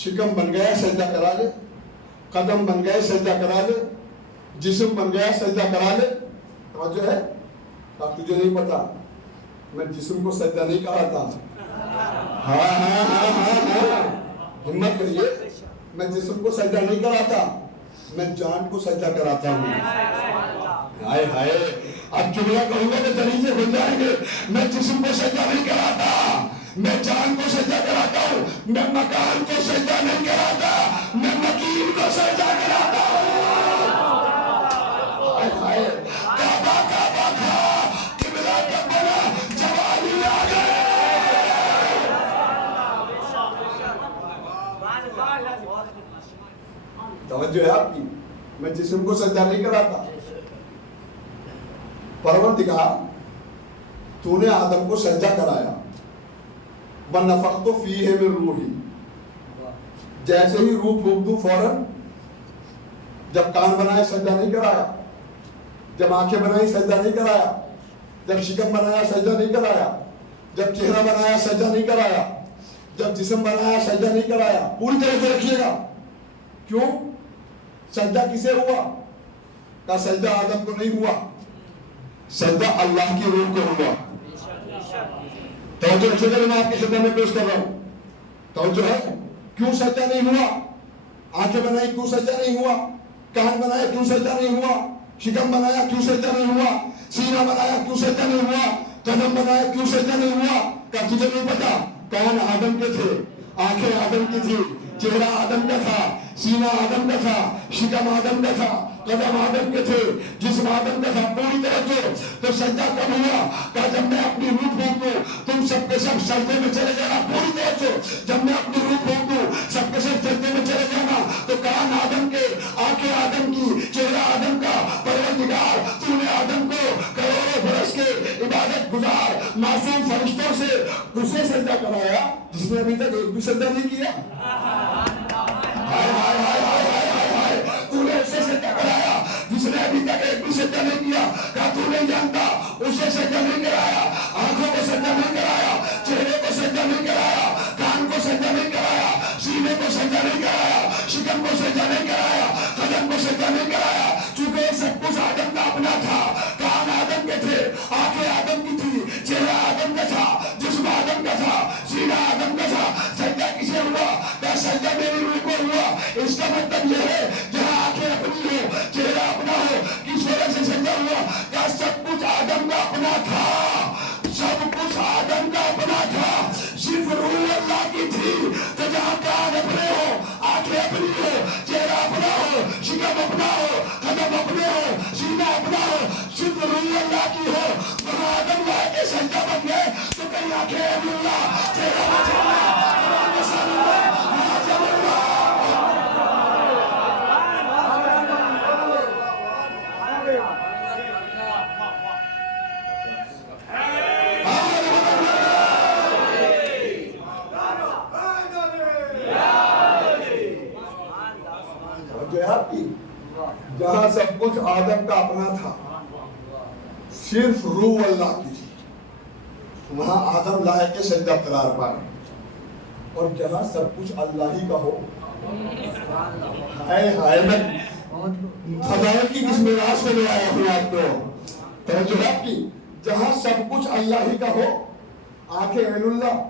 شکم بن گیا سجدہ کرا لے، قدم بن گئے سجدہ کرا لے، جسم بن گیا سجدہ کرا لے۔ توجہ ہے؟ اب تجھے نہیں پتا میں جسم کو سجدہ نہیں کراتا، ہاں ہاں ہاں ہاں ہاں، ہمت کریے، میں جسم کو سجدہ نہیں کراتا، میں جان کو سجدہ کراتا ہوں۔ ہائے ہائے، اب جملہ کہوں گا تو دلیل سے بن جائیں گے۔ میں جسم کو سجدہ نہیں کراتا، میں جان کو سجدہ کراتا ہوں، میں مکان کو سجدہ نہیں کراتا، میں مکین کو سجدہ کراتا ہوں۔ کعبہ کعبہ تھا، قبلہ کب بنا؟ جوانی آ گئے۔ توجہ ہے آپ کی؟ میں جسم کو سجدہ نہیں کراتا۔ پروردگار تو نے آدم کو سجدہ کرایا، وَنَفَخْتُ فِيهِ مِن رُوحِي، جیسے ہی روح پھونک دوں فوراً، جب کان بنائے سجدہ نہیں کرایا، جب آنکھیں بنائی سجدہ نہیں کرایا، جب شکم بنایا سجدہ نہیں کرایا، جب چہرہ بنایا سجدہ نہیں کرایا، جب جسم بنایا سجدہ نہیں کرایا۔ پوری طرح سے رکھیے گا، کیوں؟ سجدہ کسے ہوا؟ کا سجدہ آدم کو نہیں ہوا، سجدہ اللہ کی روح کو ہوا۔ توجہ رکھیے گا، میں آپ کی خدمت میں پیش کر رہا ہوں، توجہ ہے؟ کیوں سجدہ نہیں ہوا؟ آنکھیں بنائی کیوں سجدہ نہیں ہوا؟ کان بنایا کیوں سجدہ نہیں ہوا؟ شکم بنایا کیوں سجدہ نہیں ہوا؟ سینہ بنایا کیوں سجدہ نہیں ہوا؟ قدم بنایا کیوں سجدہ نہیں ہوا؟ کیا تجھے نہیں پتا؟ کان آدم کے تھے، آنکھیں آدم کی تھی، چہرہ آدم کا تھا، سینہ آدم کا تھا، شکم آدم کا تھا، قدم آدم کے تھے، جسم آدم کا تھا. پوری توجہ. تو سجدہ کب ہوا؟ کہا جب میں اپنی روح پھونک دوں تم سب کے سب سجدے میں چلے جانا. پوری توجہ. جب میں اپنی روح پھونک دوں سب کے سب سجدے میں چلے جانا. تو کان آدم کے، آنکھیں آدم کی، چہرہ آدم کا. پروردگار تو نے آدم کو کروڑوں برس کے عبادت گزار معصوم فرشتوں سے اسے سجدہ کرایا جس نے ابھی تک ایک بھی سجدہ نہیں کیا. ہائے ہائے ہائے ہائے ہائے ہائے. تو نے اسے سجدہ کرایا جس نے ابھی تک ایک بھی سجدہ نہیں کیا. کہا تو نہیں جانتا اسے سجدہ نہیں کرایا، آنکھوں کو سجدہ نہیں کرایا، چہرے کو سجدہ نہیں کرایا، کان کو سجدہ نہیں کرایا، سینے کو سجدہ نہیں کرایا، شکم کو سجدہ نہیں کرایا، قدم کو سجدہ نہیں کرایا. چونکہ یہ سب کچھ آدم کا اپنا تھا. کان آدم کے تھے، آنکھیں آدم کی تھی، چہرہ آدم کا تھا، جسم آدم کا تھا، سینہ آدم کا تھا. سجدہ کسے ہوا؟ کیا سجدہ میری روح کو ہوا. اس کا مطلب یہ ہے جہاں آنکھیں اپنی ہو، چہرہ اپنا ہو، کس وجہ سے سجدہ ہوا؟ کیا سب کچھ آدم کا اپنا تھا. سب کچھ آدم کا اپنا تھا، صرف روح اللہ کی تھی. تو جہاں کان اپنے ہو، آنکھیں اپنی ہو، چہرہ اپنا ہو، شکم اپنا ہو، قدم اپنے ہو، سینہ اپنا ہو، صرف روح اللہ کی ہو، وہاں آدم لائے کے سجدہ بن گئے. تو کہیں آنکھیں اللہ، چہرہ جہاں سب کچھ آدم کا اپنا تھا، صرف روح اللہ کی تھی، وہاں آدم لائق کے سجدہ قرار پائے. اور جہاں سب کچھ اللہ ہی کا ہو، ہائے ہائے میں فضائل کی کس میراث میں لے آیا ہوں آپ کو. توجہ آپ کی. جہاں سب کچھ اللہ ہی کا ہو، آنکھیں عین اللہ،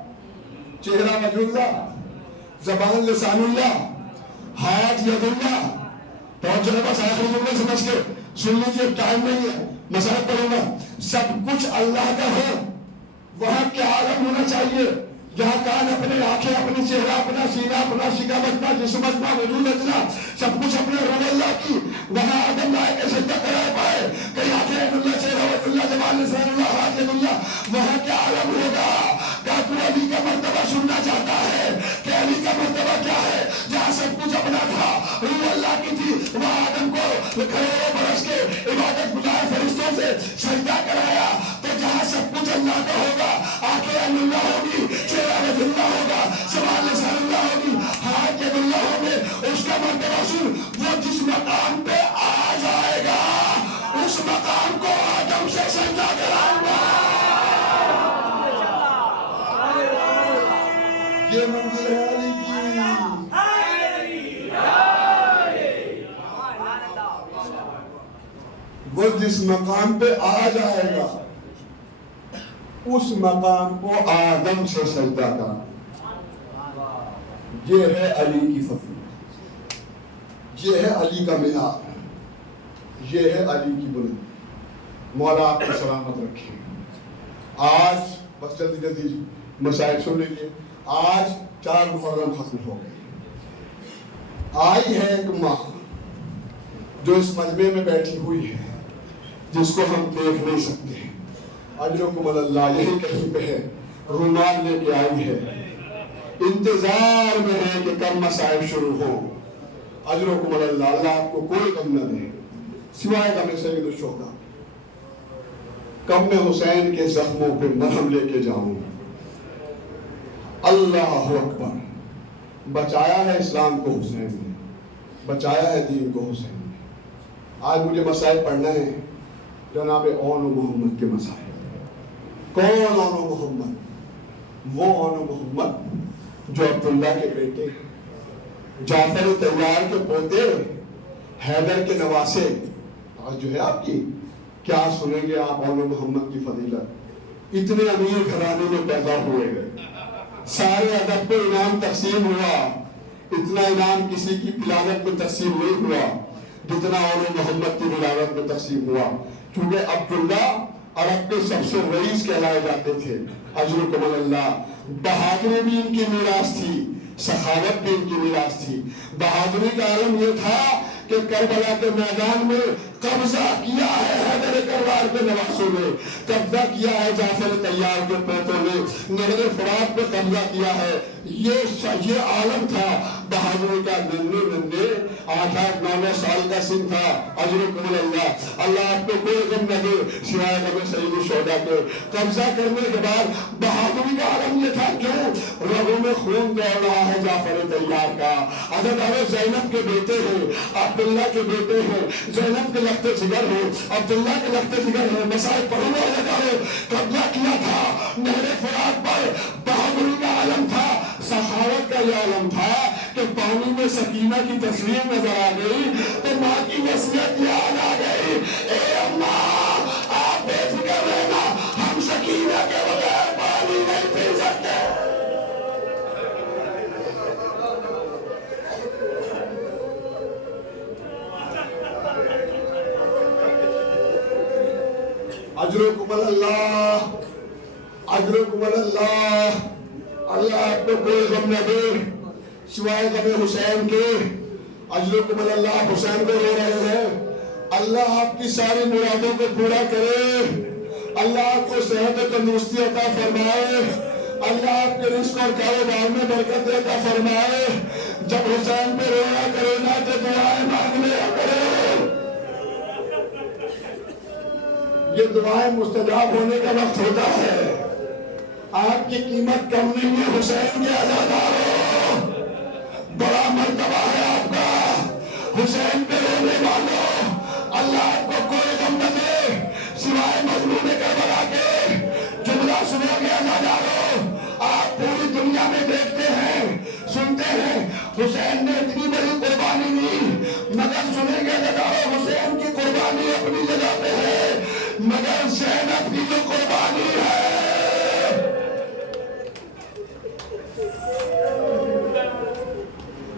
چہرہ وجہ اللہ، زبان لسان اللہ، ہاتھ ید اللہ. توجہ بس آخری جملے سمجھ کے سن لیجیے، ٹائم نہیں ہے، مسئلہ کروں گا. سب کچھ اللہ کا ہو، وہاں کیا عالم ہونا چاہیے؟ جہاں کان اپنے، آنکھیں اپنی، چہرہ اپنا، سینہ اپنا، شکم اپنا، جسم اپنا، وجود اپنا، سب کچھ اپنے روح اللہ کی. وہاں آدم لائے کے سجدہ کرا پائے. کہیں آنکھیں اللہ، چہرہ وجہ اللہ، زبان لسان اللہ، ہاتھ ید اللہ. وہاں کیا عالم ہوگا؟ کیا تو علی کا مرتبہ سننا چاہتا ہے کہ علی کا مرتبہ کیا ہے؟ جہاں سب کچھ اپنا تھا، روح اللہ کی تھی، وہاں آدم کو کروڑوں برس کے عبادت گزار فرشتوں سے سجدہ کرایا. تو جہاں سب کچھ اللہ کا ہوگا، آنکھیں اللہ ہوگی، چہرہ وجہ اللہ ہوگا، زبان لسان اللہ ہوگی، ہاتھ ید اللہ ہوگے. اس کا مرتبہ سن، وہ جس مقام پہ آ جائے گا اس مقام کو آدم سے سجدہ کراؤں گا. یہ منزل ہے علی کی. وہ جس مقام پہ آ جائے گا اس مقام کو آدم سے سجدہ کرا. یہ ہے علی کی فضیلت، یہ ہے علی کا معیار، یہ ہے علی کی بلندی. مولا آپ کو سلامت رکھے. آج بس جلدی جلدی مسائل سن لیجیے. آج 4 محرم ختم ہو گئے. آئی ہے ایک ماہ جو اس مجمع میں بیٹھی ہوئی ہے، جس کو ہم دیکھ نہیں سکتے. اجرکم اللہ یہی کہیں پہ ہے، رومال لے کے آئی ہے، انتظار میں ہے کہ کب مسائل شروع ہو. اجرکم اللہ، اللہ آپ کو کوئی غم نہ دے سوائے غم سید الشہداء. کب میں حسین کے زخموں پہ مرہم لے کے جاؤں. اللہ اکبر. بچایا ہے اسلام کو حسین نے، بچایا ہے دین کو حسین نے. آج مجھے مسائل پڑھنا ہے جناب اون و محمد کے مسائل. کون اون و محمد؟ وہ اون و محمد جو عبداللہ کے بیٹے، جعفر طیار کے پوتے، حیدر کے نواسے. آج جو ہے آپ کی کیا سنیں گے آپ اون و محمد کی فضیلت. اتنے امیر گھرانے میں پیدا ہوئے، سارے ادب کو انعام تقسیم ہوا. اتنا انعام کسی کی ولادت میں تقسیم نہیں ہوا جتنا اون و محمد کی ولادت میں تقسیم ہوا. کیونکہ عبداللہ عرب کے سب سے رئیس کہلائے جاتے تھے. اجرکم اللہ. بہادری بھی ان کی میراث تھی، سخاوت بھی ان کی میراث تھی. بہادری کا عالم یہ تھا کہ کربلا کے میدان میں قبضہ کیا ہے حیدر کرار کے نواسوں نے, قبضہ کیا ہے جعفر طیار کے پوتوں نے, نہر فرات پہ قبضہ کیا ہے. یہ عالم تھا بہادری کا. ننھے 8-9 سال کا سن تھا. اجرکم اللہ, اللہ آپ کو کوئی غم نہ دے سوائے غم سید الشہداء کے. قبضہ کرنے کے بعد بہادری کا عالم یہ تھا, کیوں رگوں میں خون دوڑ رہا ہے جعفر طیار کا. حضرت زینب کے بیٹے ہیں, عبداللہ کے بیٹے ہیں, زینب کے لخت جگر ہیں, عبداللہ کے لخت جگر ہیں. مسائل پڑھنے والے قبضہ کیا تھا نہر فرات پر. بہادری کا عالم تھا, سخاوت کا یہ عالم تھا کہ پانی میں سکینہ کی تصویر نظر آ گئی تو ماں کی وصیت یاد آ گئی, اے اماں آپ بے فکر رہنا, ہم سکینہ کے بغیر پانی نہیں پی سکتے. اجرکم اللہ, اجرکم اللہ. اللہ آپ کو کوئی غم نہ دے سوائے غم حسین کے. اجرکم اللہ, حسین کو رو رہے ہیں. اللہ آپ کی ساری مرادوں کو پورا کرے. اللہ آپ کو صحت و تندرستی عطا فرمائے. اللہ آپ کے رزق اور کاروبار میں برکت عطا فرمائے. جب حسین پہ رویا کرے نا تو دعائیں مانگ لیا کرے. یہ دعائیں مستجاب ہونے کا وقت ہوتا ہے. آپ کی قیمت کم نہیں ہے حسین کے عزاداروں, بڑا مرتبہ ہے آپ کا. حسین پہ رونے والوں, اللہ آپ کو کوئی غم نہ دے سوائے مظلوم کربلا کے. جملہ سنو گے عزاداروں, آپ پوری دنیا میں دیکھتے ہیں سنتے ہیں حسین نے اتنی بڑی قربانی دی, مگر سنیں گے عزاداروں حسین کی قربانی اپنی جگہ پہ ہے, مگر زینب کی جو قربانی ہے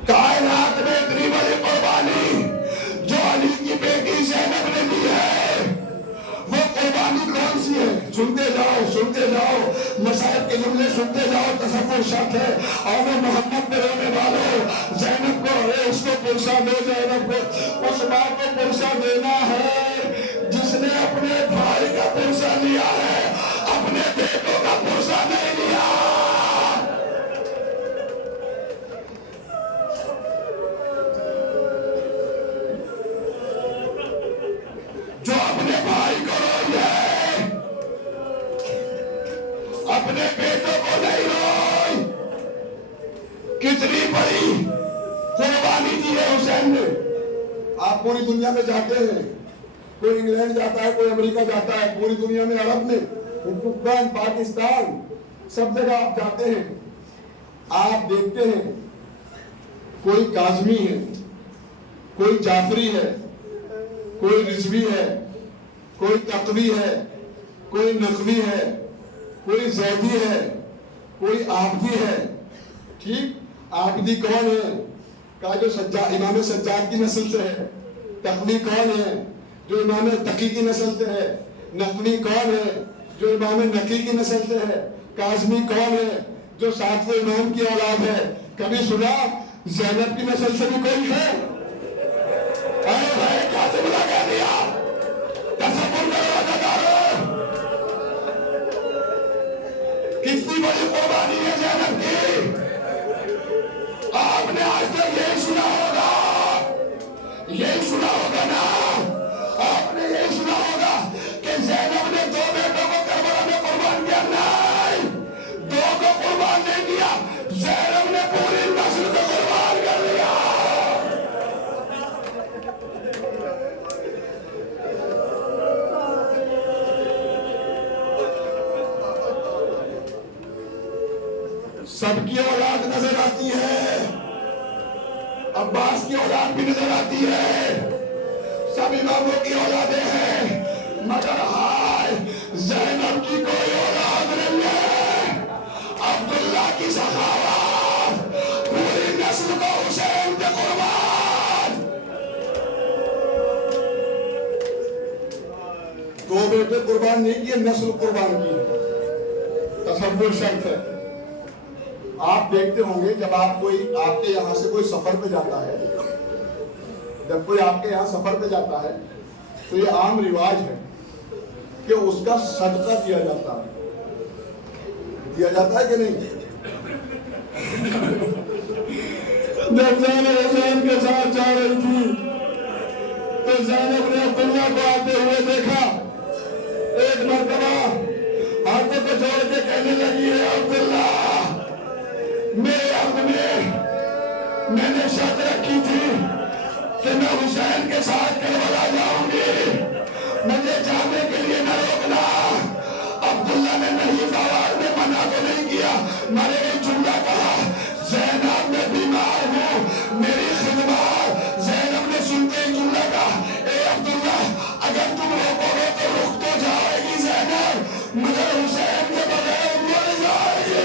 کائنات میں اتنی بڑی قربانی جو علی کی بیٹی زینب نے دی ہے, وہ قربانی کون سی ہے؟ سنتے جاؤ مسائل کے جملے سنتے جاؤ. تصور شک ہے اور محمد پہ رونے والوں, زینب کو اس کو پرسہ دے, زینب کو اس ماں کو پرسہ دینا ہے جس نے اپنے بھائی کا پرسہ لیا ہے, اپنے بیٹوں کا پرسہ نہیں لیا. جو اپنے بھائی کو روئی ہے, اپنے بیٹوں کو نہیں روئی. کتنی بڑی قربانی دی ہے حسین نے. آپ پوری دنیا میں جاتے ہیں, کوئی انگلینڈ جاتا ہے, کوئی امریکہ جاتا ہے, پوری دنیا میں عرب میں, ہندوستان, پاکستان, سب جگہ آپ جاتے ہیں, آپ دیکھتے ہیں کوئی کاظمی ہے, کوئی جعفری ہے, کوئی رضوی ہے, کوئی تقوی ہے, کوئی نقوی ہے, کوئی زیدی ہے, کوئی عابدی ہے. ٹھیک, عابدی کون ہے؟ کہا جو امام سجاد کی نسل سے ہے. تقوی کون ہے؟ جو امام تقی کی نسل سے ہے. نقوی کون ہے؟ جو امام نقی کی نسل سے ہے. کاظمی کون ہے؟ جو 7ویں امام کی اولاد ہے. کبھی سنا زینب کی نسل سے بھی کوئی ہے؟ کاتب لگا دیا. تصور کرو عزاداروں, کتنی بڑی قربانی ہے زینب کی. آپ نے آج تک یہی سنا ہوگا نا, آپ نے یہی سنا ہوگا کہ زینب نے 2 بیٹوں کو کربلا میں قربان کیا. نہیں, 2 کو قربان نہیں کیا, زینب نے پوری نسل کو قربان کر دیا. سب کی اولاد نظر آتی ہے, عباس کی اولاد بھی نظر آتی ہے, سب اماموں کی اولادیں ہیں, مگر ہائے زینب کی کوئی اولاد نہیں ہے. عبداللہ کی سخاوت پوری نسل کو حسین کے قربان. 2 بیٹے قربان نہیں کیے, نسل قربان کی. تصور شرط ہے. آپ دیکھتے ہوں گے جب آپ کے یہاں سے کوئی سفر پہ جاتا ہے، جب کوئی آپ کے یہاں سفر پہ جاتا ہے تو یہ عام رواج ہے کہ اس کا صدقہ دیا جاتا ہے کہ نہیں؟ جب زینب حسین کے ساتھ جا رہی تھی تو زینب نے عبداللہ کو آتے ہوئے دیکھا، ایک مرتبہ ہاتھوں کو جوڑ کے کہنے لگی ہے عبداللہ میرے عقد میں نے شرط رکھی تھی کہ میں حسین کے ساتھ کربلا جاؤں گی، مجھے جانے کے لیے نہ روکنا۔ عبداللہ نے نہیں آواز میں منع تو نہیں کیا، میں نے جملہ کہا زینب میں بیمار ہوں میری خدمات۔ زینب نے سنتے ہی جملہ کہا اے عبداللہ اگر تم روکو گے تو رک تو جائے گی زینب، مگر حسین کے بغیر مر جائے گی۔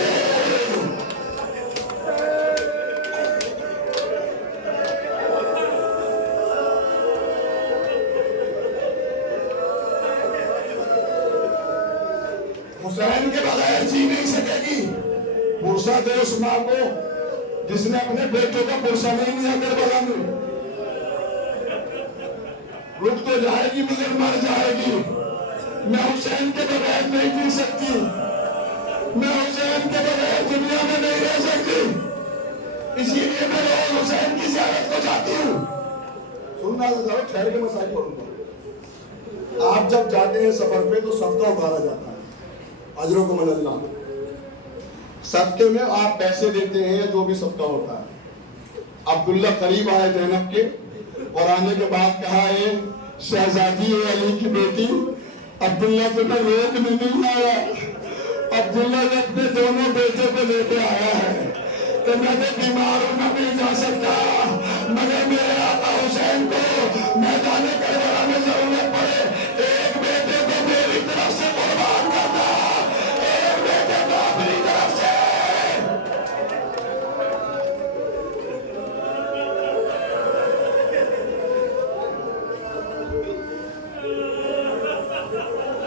حسین کے بغیر جی نہیں سکے گی۔ پرسہ دے اس ماں کو جس نے اپنے بیٹوں کا پرسہ نہیں لیا کربلا میں، رک تو جائے گی مگر مر جائے گی۔ میں حسین کے بغیر نہیں جی سکتی، میں حسین کے بغیر دنیا میں نہیں رہ سکتی، اسی لیے میں روز حسین کی زیارت کو جاتی ہوں۔ سننا ذرا ٹھہر کے مسائل پڑھوں گا۔ آپ جب جاتے ہیں سفر پہ تو صدقہ اتارا جاتا ہے، اجرکم اللہ۔ صدقے میں آپ پیسے دیتے ہیں یا جو بھی صدقہ ہوتا ہے۔ عبداللہ قریب آئے زینب کے اور آنے کے بعد کہا اے شہزادی علی کی بیٹی عبداللہ تمہیں روک نہیں آیا، عبداللہ نے اپنے دونوں بیٹے کو لے کے آیا ہے کہ میں تو بیمار ہوں میں نہیں جا سکتا، مگر میرے آقا حسین کو میدان کربلا میں ضرورت پڑے ایک بیٹے کو میری طرف سے قربان کرنا، ایک بیٹے کو اپنی طرف سے۔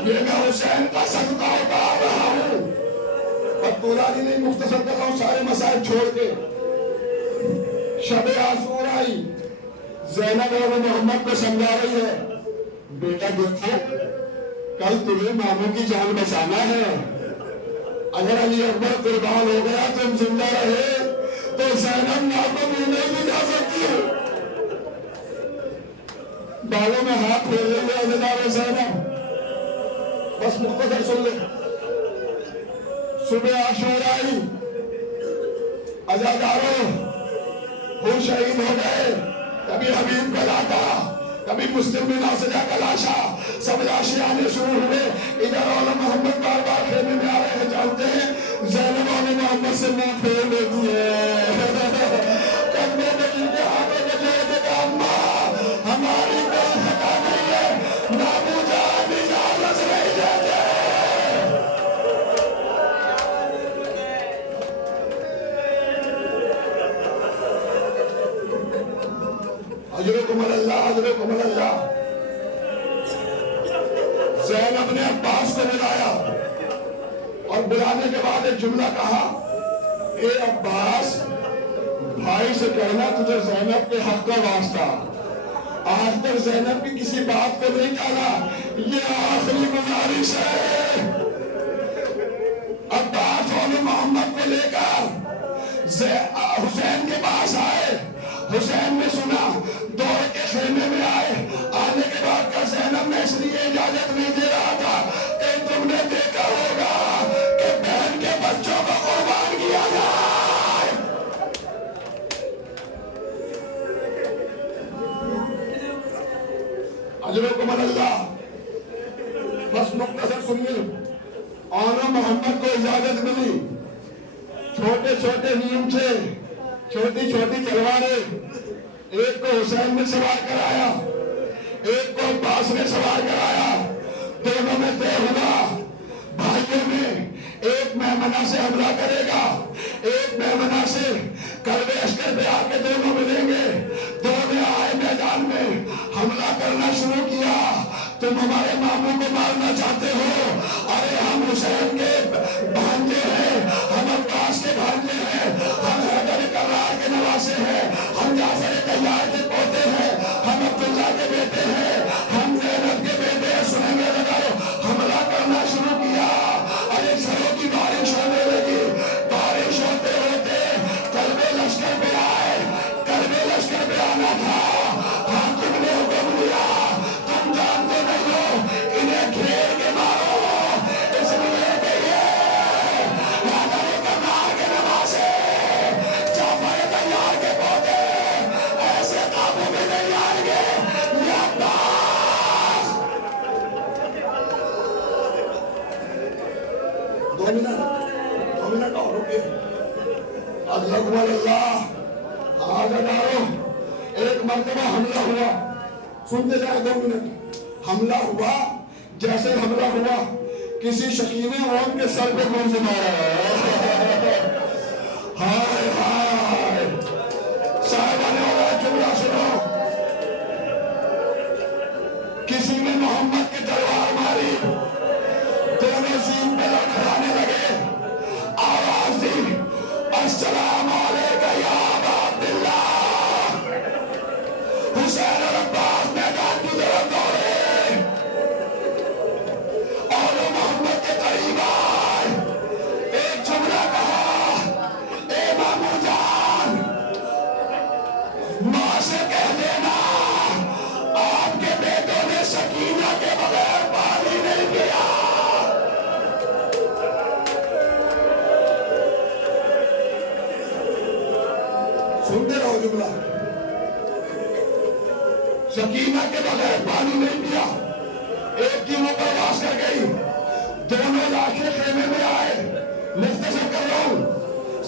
یہ میں حسین کا صدقہ اتار رہا ہوں، اور پورا نہیں مختصر کر رہا ہوں سارے مسائل چھوڑ کے۔ شب عاشور آئی، زینب اور محمد کو سمجھا رہی ہے بیٹا دیکھو کل تمہیں ماموں کی جان بچانا ہے، اگر علی اکبر قربان ہو گیا تم زندہ رہے تو زینب ماں کو نہیں بھی جا سکتی ہو۔ بالوں میں ہاتھ پھیر لیں گے عزیزان زینب، بس مختصر سن لیں۔ صبح عاشور آئی، عزاداروں وہ شہید ہو گئے، کبھی حبیب کا لاٹا کبھی مسلم بن ناصرہ کا لاشا، سب لاشیں آنے شروع ہوئے۔ ادھر اولا محمد بار بار خیمے میں آ رہے ہیں، جانتے ہیں زینب اولا محمد سے منہ پھیر لیتی ہے، کندھے پہ گر کے ہاتھوں میں لے کے کہا ماں ہماری کوئی خطا نہیں ہے، نابو جان اجازت نہیں دیتے۔ اجرکم اللہ، اجرکم اللہ۔ زینب نے عباس کو بلایا اور بلانے کے بعد ایک جملہ کہا اے عباس بھائی سے کہنا تجھے زینب کے حق کا واسطہ، آج تک زینب کی کسی بات کو نہیں کہا، یہ آخری گزارش ہے۔ عباس اور محمد کو لے کر حسین کے پاس آئے، حسین نے سنا، دوڑ کے خیمے میں آئے، آنے کے بعد کا زینب نے اس لیے اجازت نہیں دے رہا تھا کہ تم نے دیکھا ہوگا کہ بہن کے بچوں کو قربان کیا جائے۔ اجرکم اللہ۔ بس مختصر سنیے، آنا محمد کو اجازت ملی، چھوٹے چھوٹے نیمچے، چھوٹی چھوٹی تلواریں، ایک کو حسین نے سوار کرایا، ایک کو عباس نے سوار کرایا، دونوں میں طے ہوا بھائیوں میں ایک میمنہ سے حملہ کرے گا، ایک میمنہ سے کلبے اشکر پہ آ کے دونوں ملیں گے۔ دونوں آئے میدان میں، حملہ کرنا شروع کیا۔ تم ہمارے ماموں کو مارنا چاہتے ہو؟ ارے ہم حسین کے بھانجے ہیں، ہم عباس عباس کے بھانجے ہیں، ہم حیدر کرار کے نواسے ہیں، ہم جعفر طیار کے پوتے ہیں، ہم عبداللہ کے بیٹے ہیں، ہم زینب کے بیٹے ہیں۔ سنیں گے لگاؤ، حملہ کرنا شروع کیا، ارے سروں کی بارش ہونے لگی، بارش ہوتے ہوتے قلب لشکر پہ آئے، قلب لشکر پہ آنا تھا، حاکم نے حکم دیا تم جانتے نہیں ہو انہیں گھیر کے مارو، اس لیے کہ یہ حیدر کرار کے نواسے، جعفر طیار کے پوتے ایسے قابو میں نہیں آئیں گے۔ یہ عباس 2 منٹ اور رکے، اللہ اللہ آج اڈارو۔ ایک مرتبہ حملہ ہوا، سنتے جائے 2 منٹ، حملہ ہوا، جیسے حملہ ہوا کسی شکینے عوام کے سر پہ گونج مارا، ہائے ہائے۔ صاحبان والا جملہ سنو، کسی نے محمد کی تلوار ماری، دونوں زین پہ لڑکھڑانے لگے، آواز دی السلام علیکہ یا ابا عبداللہ۔ حسین اور عباس میدان کی طرف دوڑے اور وہ محمد کے قریب آئے، ایک جملہ کہا، اے مامو جان، ماں سے کہہ دینا آپ کے بیٹوں نے سکینہ کے بغیر پانی نہیں پیا۔ سنتے رہو جملہ، سکینہ کے بغیر پانی نہیں پیا۔ ایک کی وہ پرواز کر گئی، دونوں لاشیں خیمے میں آئے، مختصر کر رہا ہوں،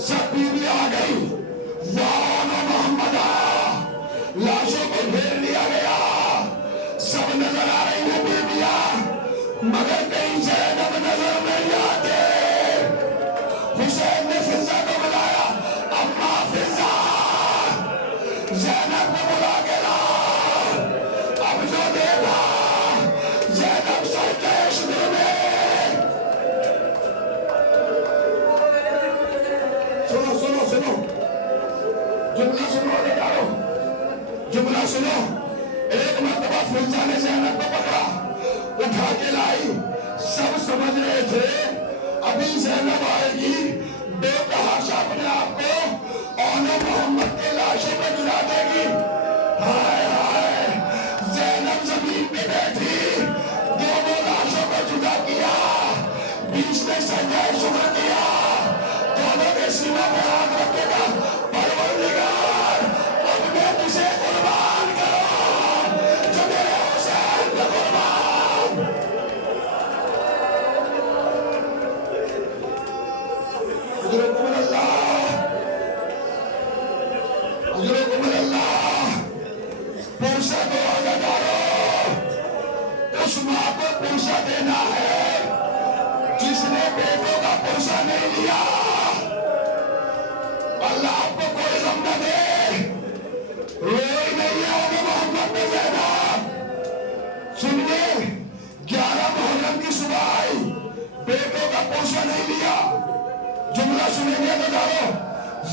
سب بیوی آ گئی، وان و محمد آیا، لاشوں کو گھیر لیا گیا، سب نظر آ رہی ہیں بیویاں، مگر کہیں زینب نظر نہیں آتے۔ حسین نے فضہ کو بلایا، اما فضہ، زینب کو بلا کے لا، اب جو دیکھا زینب سجدہ شکر میں۔ سنو سنو سنو، جملہ سنو، نکالو جملہ سنو۔ ایک مرتبہ فضہ نے زینب کو پکڑا، اٹھا کے لائی، سب سمجھ رہے تھے ابھی زینب آئے گی، بے تحاشا اپنے آپ کو اون محمد کے لاشوں پہ گرا دے گی۔ ہائے ہائے، زینب زمین پہ بیٹھی، دونوں لاشوں کو جدا کیا، بیچ میں سجدہ شکر کیا، دونوں کے سینوں پہ ہاتھ رکھے گا، پروردگار اپنے کسے قربان کرو جو میرے حسین پہ قربان۔ حضرکم اللہ، حضرکم اللہ، پرسہ کو آگے دارو، اس ماں کو پرسہ دینا ہے جس نے بیٹوں کا پرسہ نہیں لیا۔ اللہ آپ کو کوئی غم نہ دے، روئی نہیں ہے وہ محمد پہ زینب۔ سنیے، 11 محرم کی صبح آئی، بیٹوں کا پرسہ نہیں لیا۔ جملہ سنیں گے تو دارو،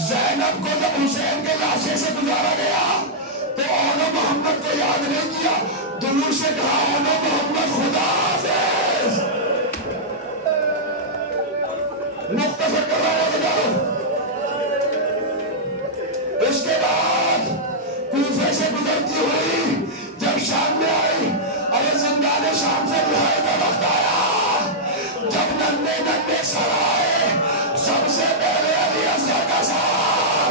زینب کو جب حسین کے لاشے سے گزارا گیا تو اونو محمد کو یاد نہیں کیا، دور سے کہا اونو محمد خدا حافظ۔ مختصر کر رہا ہوں دارو۔ اس کے بعد کوفے سے گزرتی ہوئی جب شام میں آئی، اور زندان شام سے رہائی کا وقت آیا، جب ننھے ننھے سر آئے، سب سے پہلے علی اصغر کا سار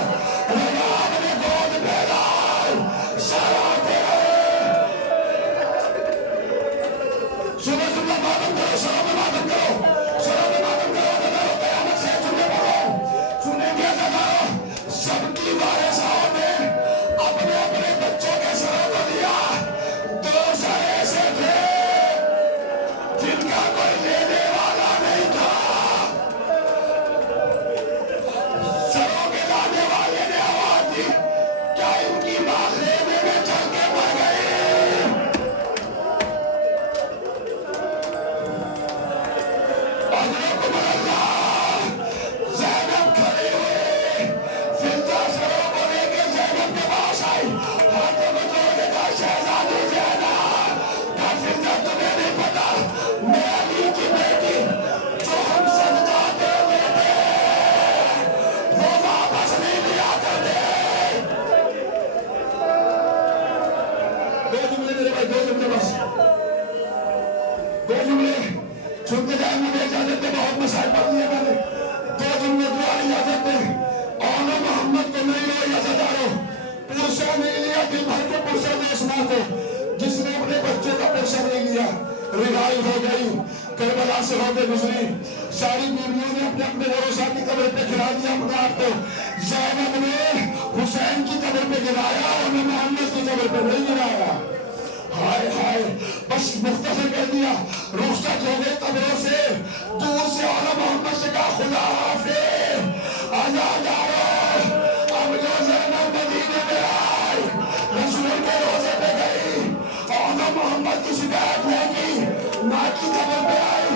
رباب نے گود پھیلائی، سر آتے رہے۔ سنو جملہ ماتم کرو، سروں میں ماتم کرو، سروں میں ماتم کرو، قیامت سے جملے پڑھو۔ دو جملے میرے بھائی، دو جملے بس، دو جملے سنتے جائیں گے، اجازت ہے، بہت مسائل پڑھ لیا میں نے، دو جملے دعا اجازت ہے. اور محمد کو نہیں لو عزادارو، پرسہ نہیں لیا دل بھر کے پرسہ میں اسما کو، جس نے اپنے بچے کا پرسہ نہیں لیا رہائی ہو گئی، کربلا سے ہو کے گزری. ساری بیویوں نے اپنے اپنے ورثاء کی قبر پہ گرا دیا اپنے آپ کو. زینب نے حسین کی قبر پہ گرایا اور محمد کی قبر پہ نہیں گرایا. ہائے ہائے، بس مختصر کہہ دیا، رخصت ہو گئے قبروں سے، دور سے اعلیٰ محمد سے کہا خدا حافظ عزادارو. اب جو زینب مدینے میں آئی، رسول کے روزے پہ گئی، اعلیٰ محمد کی شکایت نہیں کی، ماں کی قبر پہ آئی،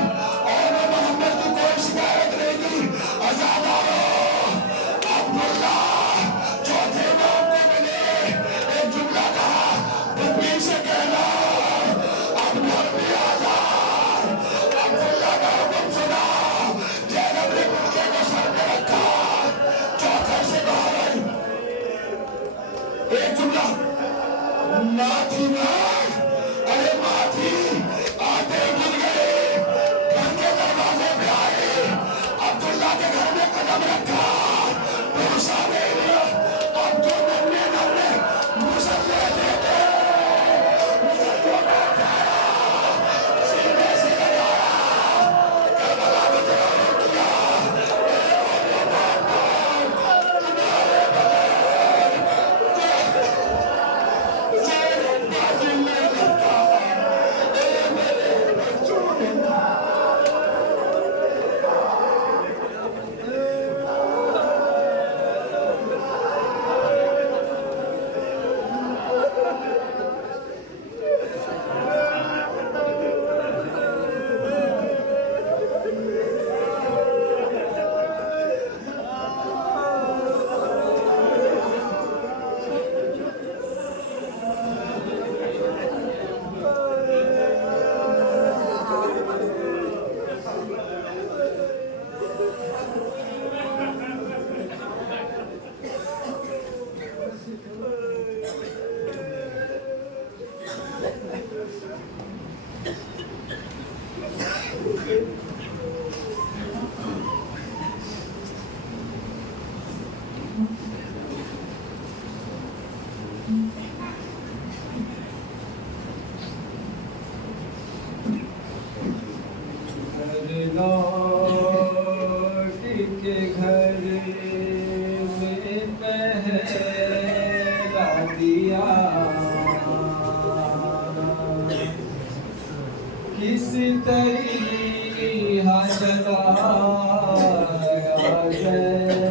اعلیٰ محمد کی کوئی شکایت نہیں کی. عزادارو عبداللہ چوتھے امام کو ملے، ایک جملہ کہا، پھپھی سے کہنا اب گھر میں آزاد. عبداللہ کا حکم سنا، زینب نے بچے کو سر پہ رکھا، چوتھے سے باہر آئی. ایک جملہ، ماں تھی نا، ارے ماں تھی، آتے گر گئے، گھر کے دروازے پہ آئے، عبداللہ کے گھر میں قدم رکھا، پرسہ نہیں لیا. اب جو ننے ننے مسلے دیتے، مسلوں کو اٹھایا، سینے سے لگایا، کربلا میں ضرور کیا. میرے ہونے باپا تمہارے بغیر زینب بازی نہیں رکھا. اے میرے بچوں نے لوٹ کے گھر میں پہلا دیا، کس طریقہ جلایا